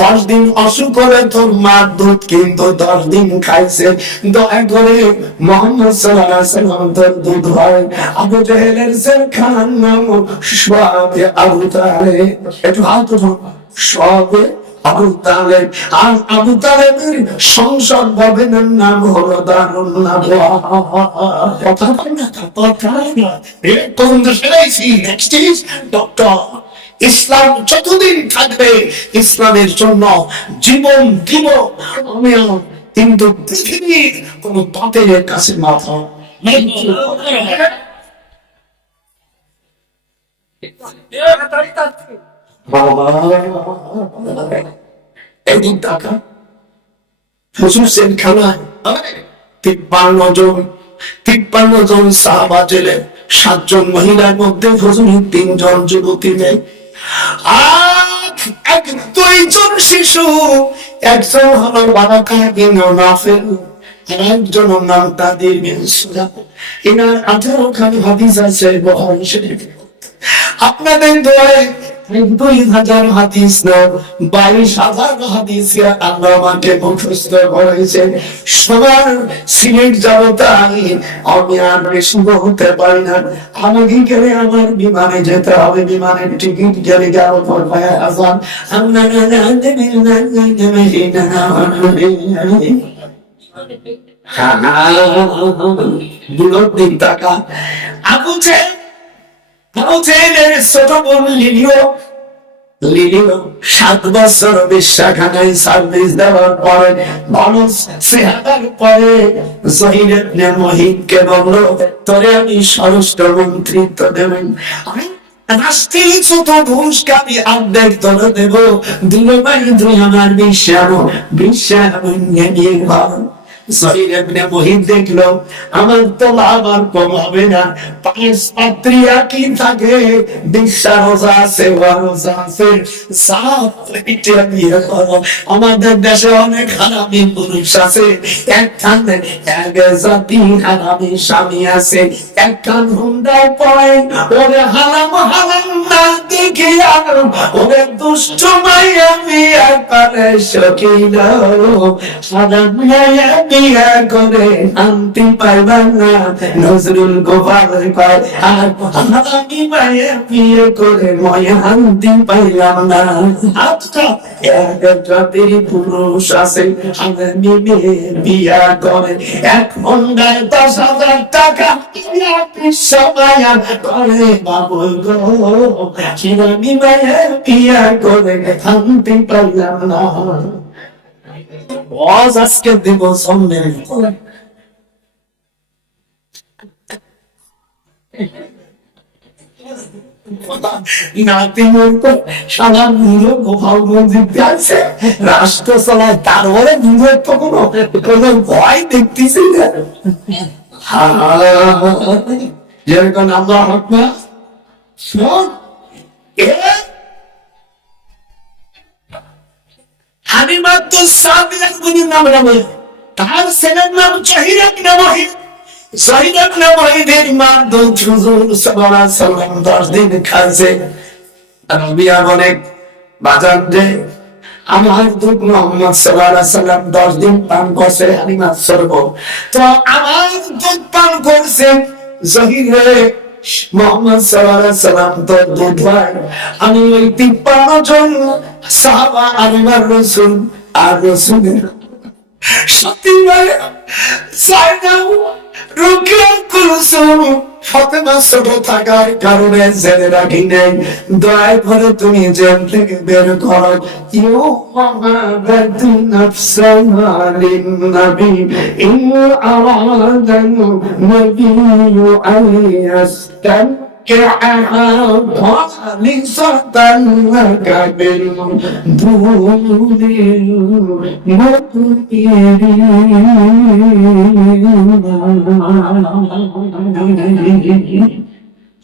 10 দিন অসুখ করে তোর মা দুধ কিন্তু 10 দিন খাইছে, দয়া করে মুহাম্মদ সাল্লাল্লাহু আলাইহি সাল্লাম তোর দুধ হয়। আবু জেহেলের জেলখানার নাম শাবে আবু তালেব। একটু হাত উঠান, শাবে আবু তালেব। আর আবু তালেবের সংসদ ভবনের নাম হলো দারুন নাদওয়া। কথা বল না, কথা না, কোন দেশে আইছি? Next is doctor. ইসলাম যতদিন থাকবে ইসলামের জন্য জীবন দিব আমি, কিন্তু পৃথিবীর কোন বাতিলের কাছে মাথা এদিন টাকা হুজুর জেলখানায় 53 জন সাহাবা জেলে, 7 জন মহিলার মধ্যে হুজুর 3 জন যুবতী মেয়ে, আর 2 জন শিশু। একজন হলো বারাকা বিন নাফেল, আর একজন নাম তাদের বিন সুজা। এনার 18 খানি হাদিস আছে বুখারী শরীফে। আপনাদের দোয়ায় 2000 হাদিস না 22,000 হাদিস আল্লাহ আমাকে মুখস্থ করেছে। সবার সিলেট যাব তাই আমি আর বেশি বলতে পারি না। আমাকে গেলে আমার বিমানে যেতে হবে, বিমানের টিকিট গেলে গেল পড়বে আজান। দুলোর দিন টাকা আবু জেহেলের ছোট বোন লিলিও 7 বছর বিশ্বাখানায় সার্ভিস দেওয়ার পরে, ভালো চেহারার পরে জহির ইবনে মুহিতকে বলল, তোরে আমি স্বরাষ্ট্র মন্ত্রিত্ব দেবেন, রাষ্ট্রীয় যত ঘুষকে আমি অর্ধেক তোরে দেব। দুই ভাই দুই আমার বিশ্বাস নিয়ে ভালো। জহির ইবনে মুহিত দেখলো আমার তো লাভ আর কম হবে না, 5 পাত্রী কি থাকে, রোজা আছে, রোজা আছে, আমাদের দেশে অনেক হারামি পুরুষ আছে, এক জাতি হারামি স্বামী আছে, এক কান হুন্ডা পড়ে ওরে হারাম না দেখে ওরে দুষ্ট মাইয়া বিয়া করে সকিল হারাম বিয়া করে শান্তি পাইবার না, নজরুল গোপাল পায়। আর আমি মায়ে বিয়ে করে ময় শান্তি পাইলাম না। আচ্ছা এক জাতির পুরুষ আছে আমি বিয়া করে, 1 ঘন্টায় 10,000 টাকা সময় করে বাবু গো, আমি মায়ে বিয়া করে শান্তি পাইলাম না। আজকে দিব সামনে রাষ্ট্র চালায়, তারপরে তো কোনো ভয় দেখতেছি না। যেরকম আল্লাহ আকবার, আমি মাত্র সাদিয়া গুনির নাম নেব, তার ছেলের নাম জহির ইবনে মুহিত। জহির ইবনে মুহিতের মা দুধ হুজুর সাল্লাল্লাহু আলাইহি সাল্লাম 10 দিন খাইছে। রবিয়া বলে বাজার যে আমার দুধ মুহাম্মদ সাল্লাল্লাহু আলাইহি সাল্লাম 10 দিন পান করছে, আমি মাছ সরব, তো আমার দুধ পান করছে জহির মুহাম্মদ সাল্লাল্লাহু আলাইহি সাল্লাম তো দুধ হয়। আমি ওই 53 জন সাহাবা আল্লাহর রাসূল আর রাসূলের সাথী ভাই সাইনা রুকিয়া কুলসুম ফাতেমা ছোট থাকার কারণে জেলে রাখি নাই, দয়া করে তুমি জেল থেকে বের করো।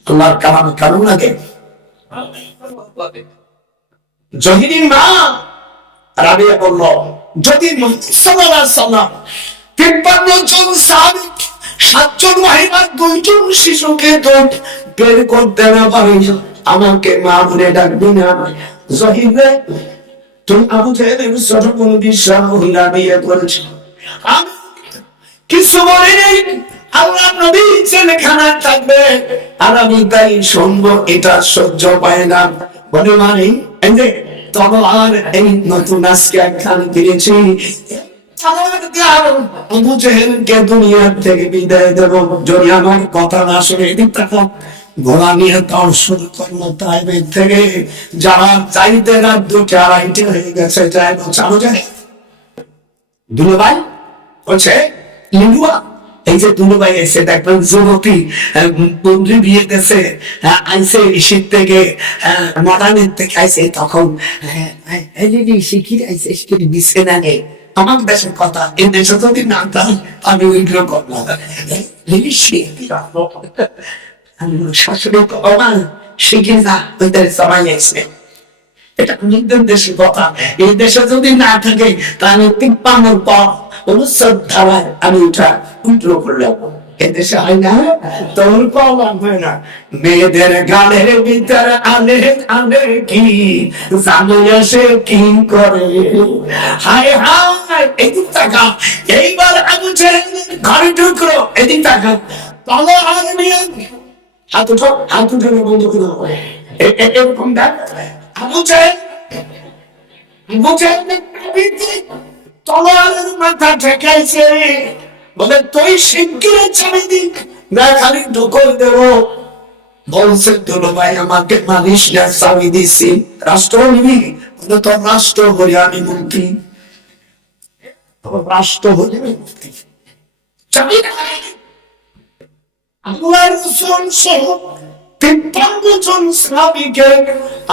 তোমার কারণ কারণ লাগে জহিনীর মা রাবিয়া বলল, যদি সাল্লাল্লাহু 53 জন সাহাবী 7 জন মহিলা 2 জন শিশুকে তো বের করতে না পারি, আমাকে মা বলে ডাকবি না। জহিরে, তুমি আবু জাহেলের ছোট বোন বিশা মহিলা বিয়ে করেছ, আমি কিছু বলিনি। আল্লাহ নবী জেলখানায় থাকবে আর আমি তাই শুনবো, এটা সহ্য পায় না। বলে মানে এই যে তলোয়ার, এই নতুন আজকে একখান পেয়েছি, আবু জেহেলকে দুনিয়া থেকে বিদায় দেব যদি আমার কথা না শুনে। এদিক থাকো, ঘোড়া নিয়ে দৌড় শুরু করলো তাইবের থেকে। যারা চাইতে রাত 2টা 2:30 হয়ে গেছে, যাই চালু যায়। দুলুভাই বলছে, লিলুয়া, এই যে দুলুভাই এসে দেখবেন যুবতী বন্ধু বিয়ে দিয়েছে, আইসে শীত থেকে মডার্নের থেকে আইসে, তখন শিখির আইসে দিচ্ছে না। আমার দেশের কথা, এই দেশে যদি না আমি উইগ্র করবো। শাশুড়ি শিখে না, ওই দেশ সবাই এসে, এটা আমাদের দেশের কথা। এই দেশে যদি না থাকে তাহলে 53 পর অনুচ্ছেদ ধারায় আমি ওটা উইগ্র করলাম। এদেশে হয় না, তোর কলম হয় না। মেয়েদের গানের ভিতরে আনে আনে কি জানো সে কি করে, হায় হায়। এদিক টাকা, এইবার আবু জেহেল ঘরে ঢুকলো, এদিক টাকা, তলো আর নিয়ে হাত উঠো, হাত উঠে বন্ধ করো, এরকম দেখ। আবু জেহেল তলোয়ারের মাথা ঠেকাইছে, বলে তুই শিগগিরই ছেড়ে দিক না, খালি ঢুকল দেব। বলছে দুলুভাই আমাকে মানিস না, চাবি দিছি, রাষ্ট্র নিবি? বলে তোর রাষ্ট্র হলে আমি মন্ত্রী, তোর রাষ্ট্র হলে আমি মন্ত্রী, চাবি নাই। আল্লাহর রাসূল সহ 53 জন সাহাবীকে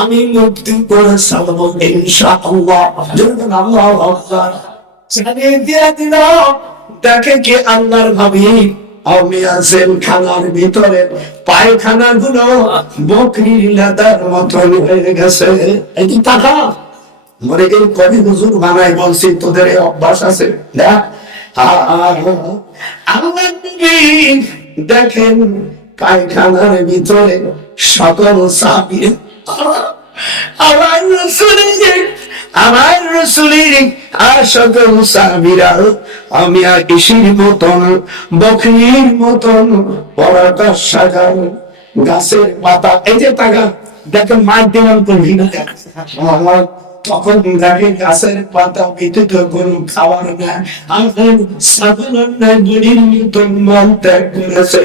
আমি মুক্তি করে ছাড়বো ইনশাআল্লাহ। যখন আল্লাহু আকবার চাবি দিয়ে দিল, দেখে কি আল্লাহর ভাবি আমিয়া জেলখানার ভিতরে পায়খানা গুলো বকরি লাদার মতন হয়ে গেছে। এটি টাকা মরে গেল, কবি হুজুর বানাই বলছি, তোদের এই অভ্যাস আছে না? আল্লাহ দেখেন পায়খানার ভিতরে সকল সাহাবী আমার রাসূলের আর সকল সাহাবীরা আমি আর ইসির মতন বকরির মতন পরাটা সাজার গাছের পাতা, এই যে টাকা দেখেন মার দিলাম করবি না। তখন দেখে গাছের পাতা বিদ্যুৎ কোনো খাওয়ার না, আমার সাধারণ গরির মতন মন ত্যাগ করেছে।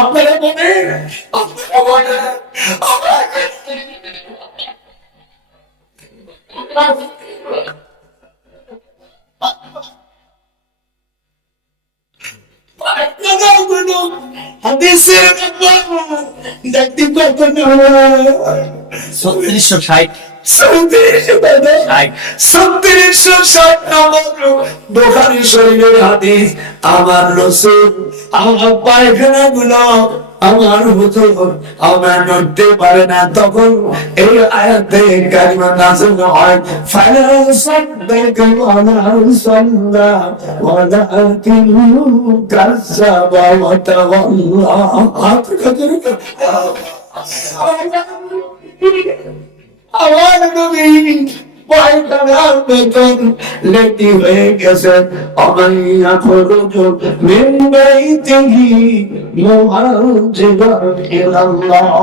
আপনারা মনে আমার রসুল আমার পায়খানা গুলো আমার হুজুর আমার নড়তে পারে না, তখন এই আয়াতে কারিমা নাযিল হয়, ফালা সাদ্দাকা ওয়ালা সাল্লা ওয়ালাকিন কাযাবা ওয়া তাওয়াল্লা। আমার নবী পায়খানার বেতন লেটি হয়ে গেছে, অমাইয়া খরচ মিন বাইতিহি মুহাজিরান ইলাল্লাহ।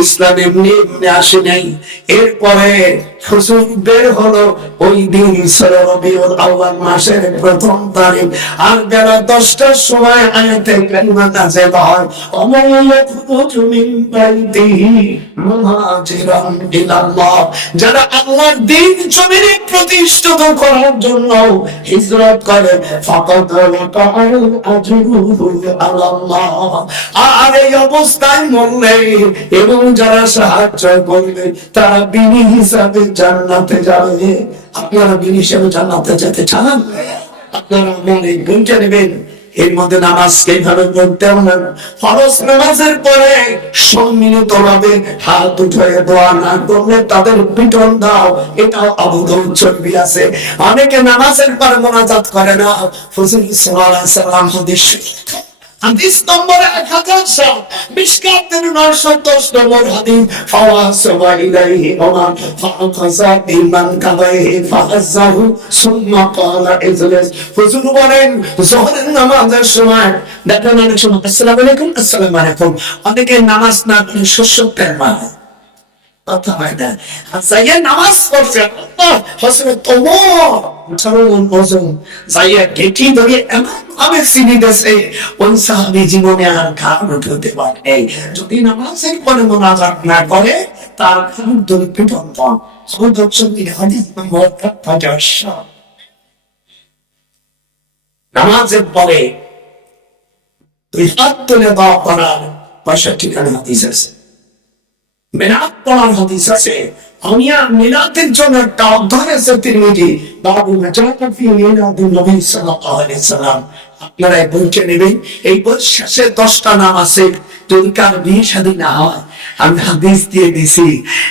ইসলাম এমনি এমনি আসে নাই। এরপরে হুজুর বের হলো ওই দিন রবিউল আউয়াল মাসের প্রথম তারিখ, আর বেলা 10টার সময় আয়াতে কারিমা নাযিল হয়, ওমান ইয়াখরুজু মিন বাইতিহি মুহাজিরান ইলাল্লাহ, যারা আল্লাহর দ্বীন জমিনে প্রতিষ্ঠিত করার জন্য হিজরত করে, ফাকাদ ওয়াকাআল আজরুহু আলাল্লাহ, আর এই অবস্থায় মরলে এবং যারা সাহায্য করবে তারা বিনি হিসাবে জান্নাতে যাবে। আপনারা বিনি হিসাবে জান্নাতে যেতে চান? আপনারা মনে গুনতে নেবেন। এর মধ্যে নামাজ কিভাবে পড়তে হবে? ফরজ নামাজের পরে সম্মিলিত ভাবে হাত উঠে দোয়া না করলে তাদের পিটন দাও, এটাও আবুদ চর্বি আছে। অনেকে নামাজের পর মোনাজাত করে না। হুজুর সাল্লাল্লাহু আলাইহি সাল্লাম হাদিস নম্বর 1000 মিশকাতের 910 নম্বর হাদিস, ফাওয়াসাবা ইলাইহি ওমান ফাআখাযা বিমান কাবাইহি ফাহাযাহু সুম্মা ক্বালা ইজলিস। হুজুর বলেন যোহরের নামাজের সময় দেখেন অনেক সময় আসসালামু আলাইকুম আসসালামু আলাইকুম, অনেকে নামাজ না পড়ে শস্য পের মারে, কথা হয় না। যাইয়া নামাজ পড়ছে হসরে তোমার যাইয়া কেটি ধরে এমন ভাবে চিনি দিয়েছে ওই সাহাবী জীবনে আর ঘাড় উঠতে পারে। যদি নামাজের পরে মোনাজাত না করে তার ঘাড় ধরে পিটন পান। হাদিস নম্বর 50। নামাজের পরে দুই হাত তুলে দোয়া করার 65 খানা হাদিস আছে। মিলাদ পড়ার হাদিস আছে। মিলাদের জন্য একটা অধ্যায় আছে তিরমিজি, বাবু মাজাতা ফি মিলাদিন নবী সাল্লাল্লাহু আলাইহি সাল্লাম। আপনারা এই বইটা নেবেন, এই বই শেষে 10টা নাম আছে। যদি কার বিয়ে শাদী না হয় আমি হাদিস দিয়ে দিছি,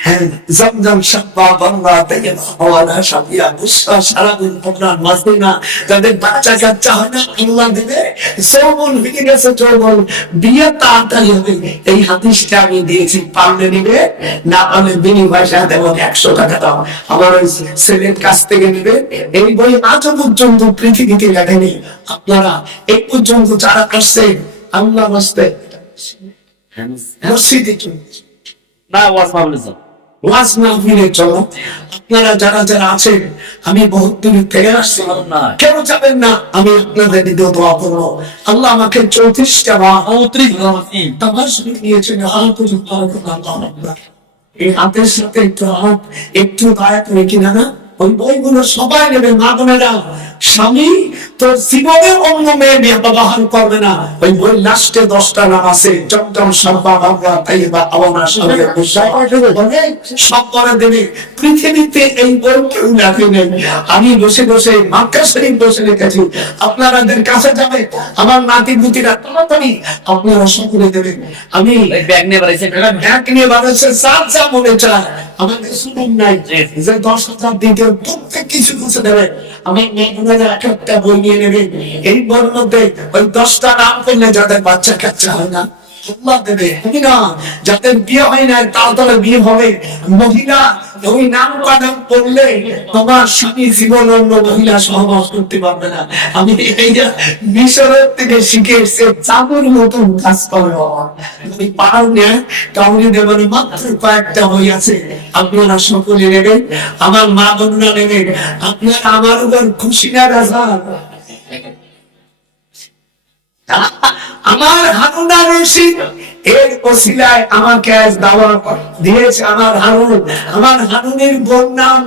হ্যাঁ, জমজম শাব্বা বাংলা তাইয়্যিবা হাওয়ালা শাবিয়া বুশরা সারাদিন প্রোগ্রাম মাসদিনা, যাদের বাচ্চা কাচ্চা হয় না আল্লাহ দেবে, যৌবন হয়ে গেছে যৌবন, বিয়ে তাড়াতাড়ি হবে। এই হাদিসটা আমি দিয়েছি, পারলে নিবে, না পারলে বিনিময় সাথে 100 টাকা দাও, আমার ওই ছেলের কাছ থেকে নিবে। এই বই আজও পর্যন্ত পৃথিবীতে লেখেনি। আপনারা এই পর্যন্ত যারা আসছে আল্লাহ বাস্তে মসজিদে না ওয়াজ মাহফিল ওয়াজ মাহফিলে চলো। আপনারা যারা যারা আছেন, আমি বহুত দূর থেকে আসছি, কেন যাবেন না? আমি আপনাদের দিকে দোয়া করবো, আল্লাহ আমাকে 34টা তামার শরীফ নিয়েছেন, এই হাতের সাথে একটু হাত একটু দয়া করে কিনা না, ওই বইগুলো সবাই নেবে। মা বোনেরা, স্বামী তোর জীবনে অন্য মেয়ে ব্যবহার করবে না। ওই বই লাস্টে 10টা নাম আছে, জমজম শাব্বা বাংলা তাইয়্যিবা হাওয়ালা শাবিয়া বুশরা, সব করে দেবে। পৃথিবীতে এই বই কেউ রাখে নেই। আমি বসে বসে মক্কা শরীফ বসে রেখেছি, আপনাদের কাছে যাবে আমার নাতি পুতিরা তাড়াতাড়ি আপনারা সকলে দেবেন। আমি ব্যাগ নিয়ে বাড়াইছে, ব্যাগ নিয়ে বাড়াচ্ছে, যা মনে চায়। আমাদের সুযোগ নাই যে 10,000 দিতে প্রত্যেক কিছু কিছু দেবে। আমি একটা বই নিয়ে নেবে, এই বইয়ের মধ্যে ওই 10টা নাম করলে যাদের বাচ্চা কাচ্চা হয় না আল্লাহ দেবে, না যাদের বিয়ে হয় না তাড়াতাড়ি বিয়ে হবে। মহিলা ওই নাম কানাম পড়লে তোমার স্বামী জীবন অন্য মহিলা সহবাস করতে পারবে না। আমি এই মিশরের থেকে শিখে এসে চাবুর মতন কাজ করে আমি পার নেয় কাউকে দেবেন। মাত্র কয়েকটা বই আছে, আপনারা সকলে নেবেন, আমার মা বোনরা নেবেন। আপনারা আমার উপর খুশি না রাজা? আমার হারুনা রশিদ এর ওসিলায় আমাকে আজ দাওয়াত দিয়েছে। আমার হারুন, আমার হারুনের বোন নাম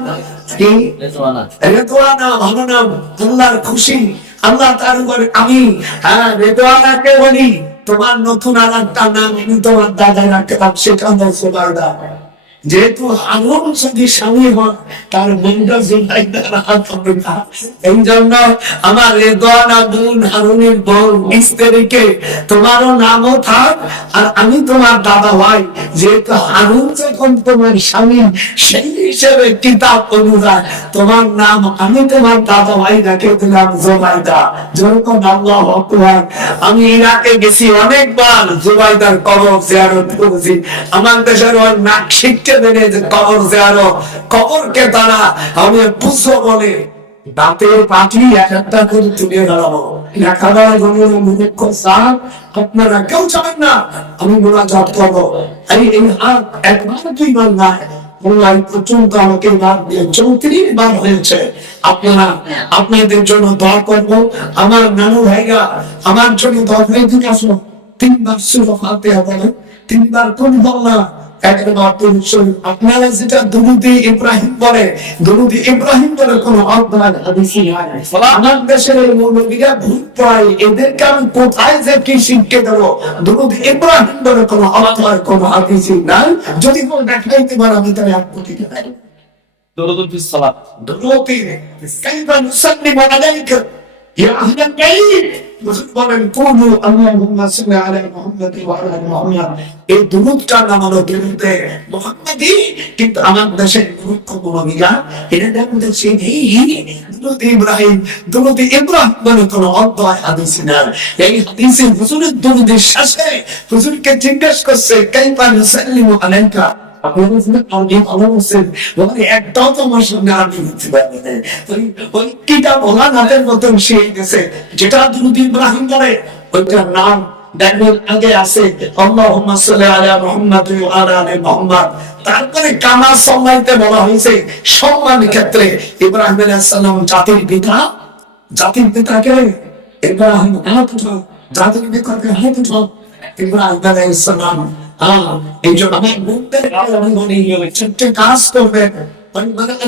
কি? রেদওয়ানা। ভালো নাম, আল্লাহর খুশি, আল্লাহ তার উপর। আমি রেদওয়ানাকে বলি তোমার নতুন আর একটা নাম আমি তোমার দাদা রাখতাম, সেটা হলো সুবারদা। যেহেতু হারুন যদি স্বামী হয় তার মনটা জুলাইদা হবে না, এই জন্য আমার রেদওয়ানা বোন হারুনের বোন স্ত্রীকে তোমারও নামও থাক আর আমি তোমার দাদা ভাই। যেহেতু হারুন যখন তোমার স্বামী, সেই হিসেবে কিতাব অনুযায়ী তোমার নাম আমি তোমার দাদা ভাই রেখে দিলাম জুবাইদা। যেরকম আল্লাহু আকবার। আমি ইরাকে গেছি অনেকবার, জুবাইদার কবর জিয়ারত করেছি। আমার দেশের ওই নাক শিখতে দেবে যে কবর জিয়ারত, কবরকে তারা আমি পুজো বলে দাঁতের পাটি একটা করে তুলে দাঁড়াবো। আপনারা কেউ চাবেন না আমি মোনাজাত করবো। এই হাত একবার দুইবার না, অনলাইন পর্যন্ত আমাকে বাদ দিয়ে 34 বার হয়েছে। আপনারা আপনাদের জন্য দোয়া করব। আমার নানু ভাইরা আমার জন্য দোয়া করে দিন। আসো 3 বার সূরা ফাতিহা বলেন, 3 বার কোন বলনা, একবার দুরূদ শরীফ। আপনারা যেটা দুরূদে ইব্রাহিম বলে, দুরূদে ইব্রাহিম বলে কোন অধ্যায় হাদিসে নাই। আমার দেশের এই মৌলবীরা ভুল পড়ায়, এদেরকে আমি কোথায় যে কি শিখতে দেব? দুরূদে ইব্রাহিম বলে কোন অধ্যায় কোন হাদিসে নাই। যদি কোন দেখাইতে পারে আমি তাহলে 1 কোটি টাকা দেব। দরুদ ফিস সালাত। দুরূদে কাইফা নুসাল্লিমু আলাইকা ইয়া আহলাল বাইত, বলেন কুলু আল্লাহুম্মা সাল্লি আলা মুহাম্মাদ ওয়া আলা আলি মুহাম্মাদ। এই দুরূদটার নাম হলো দুরূদে মুহাম্মাদি, কিন্তু আমার দেশের মুরব্বীরা এটা দেখতে নেই। দুরূদে ইব্রাহিম, দুরূদে ইব্রাহিম বলে কোন অধ্যায় হাদিসে নাই। এই হাদিসে হুজুরের দুরূদের শেষে হুজুরকে জিজ্ঞেস করছে কাইফা নুসাল্লিমু আলাইকা, একটাও তো আমার সামনে আরবি লিখতে পারবে না। ওই কিতাব ওলা নাতের মতন সে গেছে, যেটা দুরূদ ইব্রাহিম বলে ওইটার নাম দেখবেন আগে আছে আল্লাহুম্মা সাল্লি আলা মুহাম্মাদ ওয়া আলা আলি মুহাম্মাদ। তারপরে কামা সম্মানিতে বলা হয়েছে সম্মানের ক্ষেত্রে। ইব্রাহিম আলাইহিস সালাম জাতির পিতা, জাতির পিতাকে ইব্রাহিম হাত উঠাও, জাতির পিতাকে হাত উঠাও। ইব্রাহিম আলাইহিস সালাম এই জন্য আমার বলতে ছোট্ট কাজ করবেন।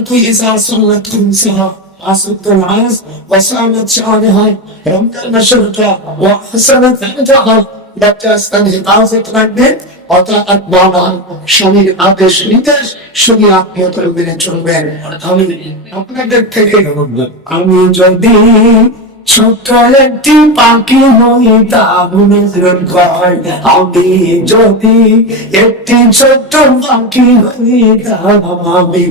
তুই ইসা সাল্লাত খুমসা আসুতুল আস ওয়াসামাত শাহরিহা রমজান মাসরকা ওয়া হাসানাত ফাতাহা, বাচ্চা স্থানে হিফাজত রাখবেন, অর্থাৎ বাবা স্বামীর আদেশ নির্দেশ শরীয়ত মতো মেনে চলবেন। আমি আপনাদের থেকে আমি যদি ছোট্ট একটি পাখি হইতাম, আমি যদি একটি ছোট্ট পাখি হইতাম, আমি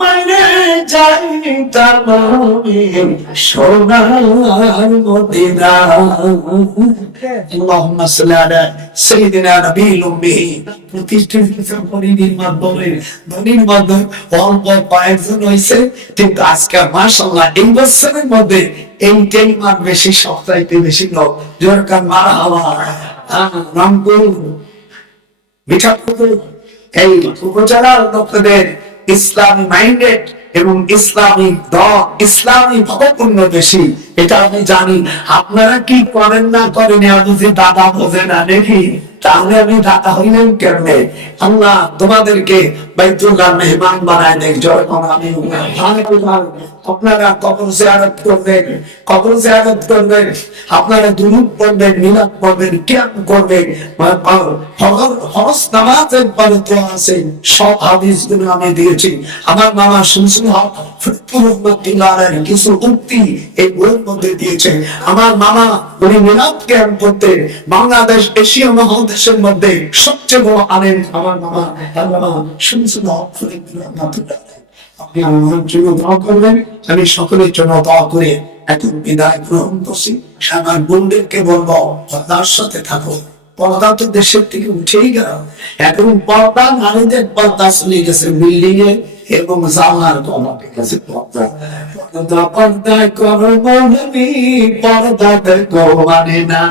মানে যাইতাম আমি সোনার মদিনা। আল্লাহুম্মা সাল্লি আলা সাইয়্যিদিনা নবিয়্যিল উম্মি। প্রতিষ্ঠিত পরিধির মাধ্যমে ধনীর মাধ্যমে অল্প কয়েকজন হয়েছে, কিন্তু আজকে মাশাআল্লাহ এই বছরের মধ্যে এইটাই মার বেশি, সপ্তাহে বেশি লোক জোরকার মারা হওয়া রংপুর মিঠাপুর এই উপজেলার লোকদের ইসলামী মাইন্ডেড এবং ইসলামী দল, ইসলামী ভাবপূর্ণ বেশি, এটা আমি জানি। আপনারা কি করেন না করেন আমি যে দাদা বোঝে না দেখি, তাহলে আমি দাদা হইলেন কেমনে? আল্লাহ তোমাদেরকে বাইতুল্লাহ মেহমান বানায় দেখ। যখন আমি আপনারা কবর জিয়ারত করবেন, কবর জিয়ারত করবেন, আপনারা দুরূদ পড়বেন, মিলাদ পড়বেন, কিয়াম করবেন, হজ নামাজের পরে তো আছে। সব হাদিসগুলো আমি দিয়েছি। আমার মামা শামসুল হক ফরিদপুর রহমাতুল্লাহর কিছু উক্তি এই বইয়ের মধ্যে দিয়েছে। আমার মামা উনি মিলাদ কিয়াম করতেন। বাংলাদেশ এশিয়া মহাদেশের মধ্যে সবচেয়ে বড় আলেম আমার মামা আল্লামা শামসুল হক ফরিদপুর রহমাতুল্লাহ। আপনি আমার জন্য দোয়া করবেন, আমি সকলের জন্য দোয়া করে এখন বিদায় গ্রহণ করছি। আমার বোনদেরকে বলবো পর্দার সাথে থাকো। পর্দা তো দেশের থেকে উঠেই গেল, এখন পর্দা নারীদের পর্দা চলে গেছে বিল্ডিং এ এবং জানলার কমাতে গেছে পর্দা। পর্দা পর্দা করবো আমি, পর্দা দেখো মানে না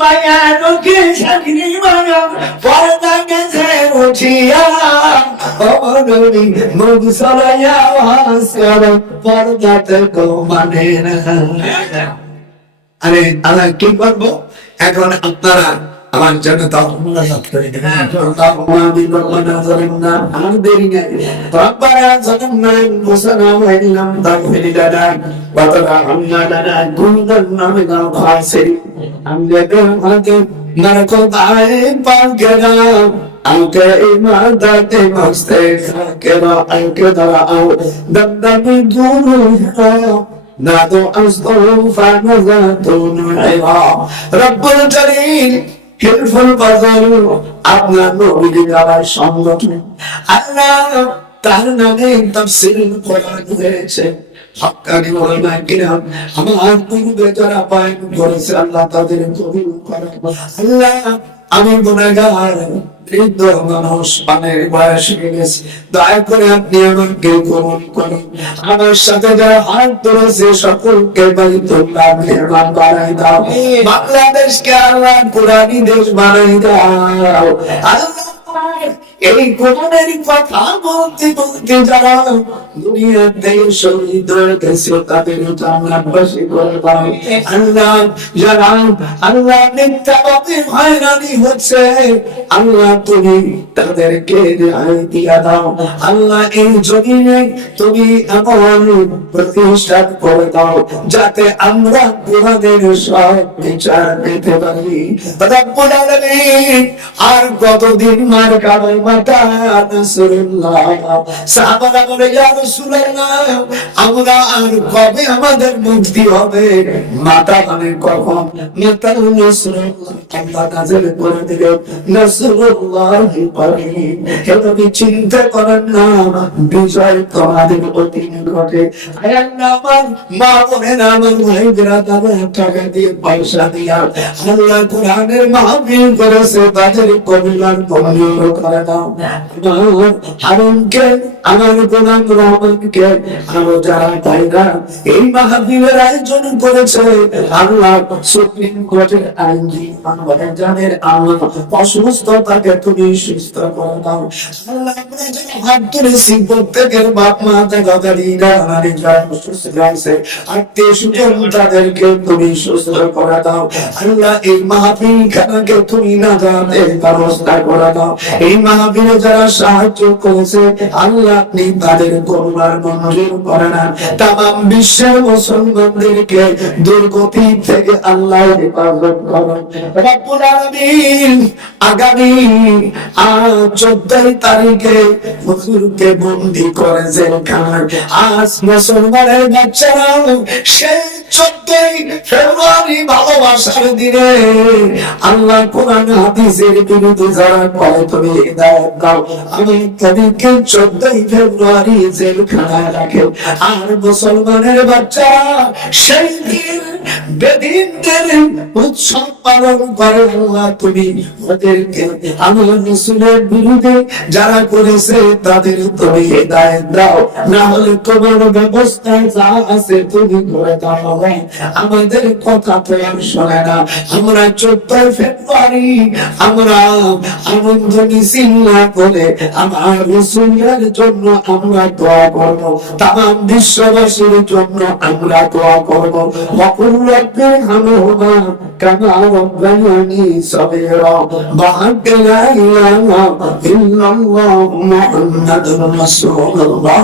মায়া রোগে সাগরি মায়া, পর্দা গেছে উঠিয়া অবনবী মুখ সরাইয়া ওয়াজ করো, পর্দা দেখো মানে না। আরে আল্লাহ কি করবো এখন? আপনারা আমার জন্য তাওবাত করে দেবেন। আমিন। রব্বানা যালামনা, আর দেরি নাই, রব্বানা যালামনা আনফুসানা ওয়া ইল্লাম তাগফির লানা ওয়া তারহামনা লানাকুনান্না মিনাল খাসিরিন। আমদাকে হাতে নারকোদায় পাগরা আলকে ইমাদাতে মস্তে খাকেরা আলকে দাও দমদমি দুরু নাদো আস্তাগফা নাযাতুন ইলা রব্বুল জলিল হিলফুল বাজার। আপনার নবীর গালায় সংগঠন আল্লাহ তার নামে তাফসীর কোরআন হয়েছে। হক্কানি ওলামা কিরাম আমার পূর্বে যারা পায়ন করেছে আল্লাহ তাদের কবুল করুন। আল্লাহ আমি গুনাহগার বৃদ্ধ মানুষ, পানের বয়স হয়ে গেছে, দয়া করে আপনি আমাকে কবুল করুন। আমার সাথে যারা হাত ধরেছে সকলকে বাইতুল্লাহ মেহমান বানাই দাও। বাংলাদেশকে আল্লাহ কোরআনী দেশ বানাই দাও। আল্লাহ এই কোরআনের কথা বলতে বলতে যারা দুনিয়াতে শহীদ হয়ে গেছে তাদের জান্নাতবাসী করে দাও আল্লাহ। যারা আল্লাহ মিথ্যাভাবে হয়রানি হচ্ছে আল্লাহ তুমি তাদেরকে রেহাই দিয়া দাও আল্লাহ। এই জমিনে তুমি এমন প্রতিষ্ঠা করে দাও যাতে আমরা কোরআনের সব বিচার পেতে পারি রব্বুল আলামিন। আর কতদিন মার খাবে মাতা রাসূলুল্লাহ। সাহাবারা বলে ইয়া রাসূলুল্লাহ আমরা আর কবে আমাদের মুক্তি হবে? মাতা মানে কখন? মাতা রাসূলুল্লাহ আল্লাহ নাযিল করে দিলেন নাসরুল্লাহি করিম। হে নবী চিন্তা করেন না বিজয় তোমাদের অধীন ঘটে। হে আল্লাহ আমার মা বোনেরা আমার ভাইরা তারা টাকা দিয়ে পয়সা দিয়া আল্লাহ কোরআনের মাহফিল করেছে তাদের কবিরার মঞ্জুর করে দাও। আমার হারুনকে আমার গোলাম রহমানকে আরো যারা ভাইরা এই মাহফিলের আয়োজন করেছে আল্লাহ সুপ্রিম কোর্টের আইনজীবী আমাদের জানের আল্লাহ অসুস্থতাকে তুমি সুস্থ করে দাও আল্লাহ। আমরা যারা হাত তুলেছি প্রত্যেকের বাপ মা দাদা দাদিরা আমাদের যারা অসুস্থ আছে আত্মীয় স্বজন তাদেরকে তুমি সুস্থ করে দাও আল্লাহ। এই মাহফিল খানাকে তুমি নাজাতের ব্যবস্থা করে দাও। এই মাহফিলে যারা সাহায্য করেছে আল্লাহ আপনি তাদের করুণার মঞ্জুর করে না। তামাম বিশ্বের মুসলমানদেরকে দুর্গতি থেকে আল্লাহ হেফাজত করুন রব্বুল আলামিন। আগামী 14 তারিখে হুজুরকে বন্দী করে জেলখানায়। আজ মুসলমানের বাচ্চারা সেই 14 ফেব্রুয়ারি ভালোবাসার দিনে আল্লাহ কোরআন হাদিসের বিরুদ্ধে যারা করে তুমি হিদায়াত দাও। আমি তাদেরকে 14 ফেব্রুয়ারি জেলখানায় রাখে। আর মুসলমানের বাচ্চারা সেই দিন বেদিনদের উৎসব পালন করে আল্লাহ তুমি ওদেরকে আমার রাসূলের বিরুদ্ধে যারা করেছে তাদের তুমি হিদায়াত দাও। না হলে তোমার ব্যবস্থায় যা আছে তুমি করে দাও। আমাদের কথা তো আর শোনে না। আমরা 14 ফেব্রুয়ারি আমরা আনন্দ মিছিল না করে আমার রাসূলের জন্য আমরা দোয়া করব। তামাম বিশ্ববাসীর জন্য আমরা দোয়া করব। ওয়াকুল রাব্বি হামহুমা কামা রাব্বায়ানি সগীরা বা'দ লা ইলাহা ইল্লাল্লাহু মুহাম্মাদুর রাসূলুল্লাহ।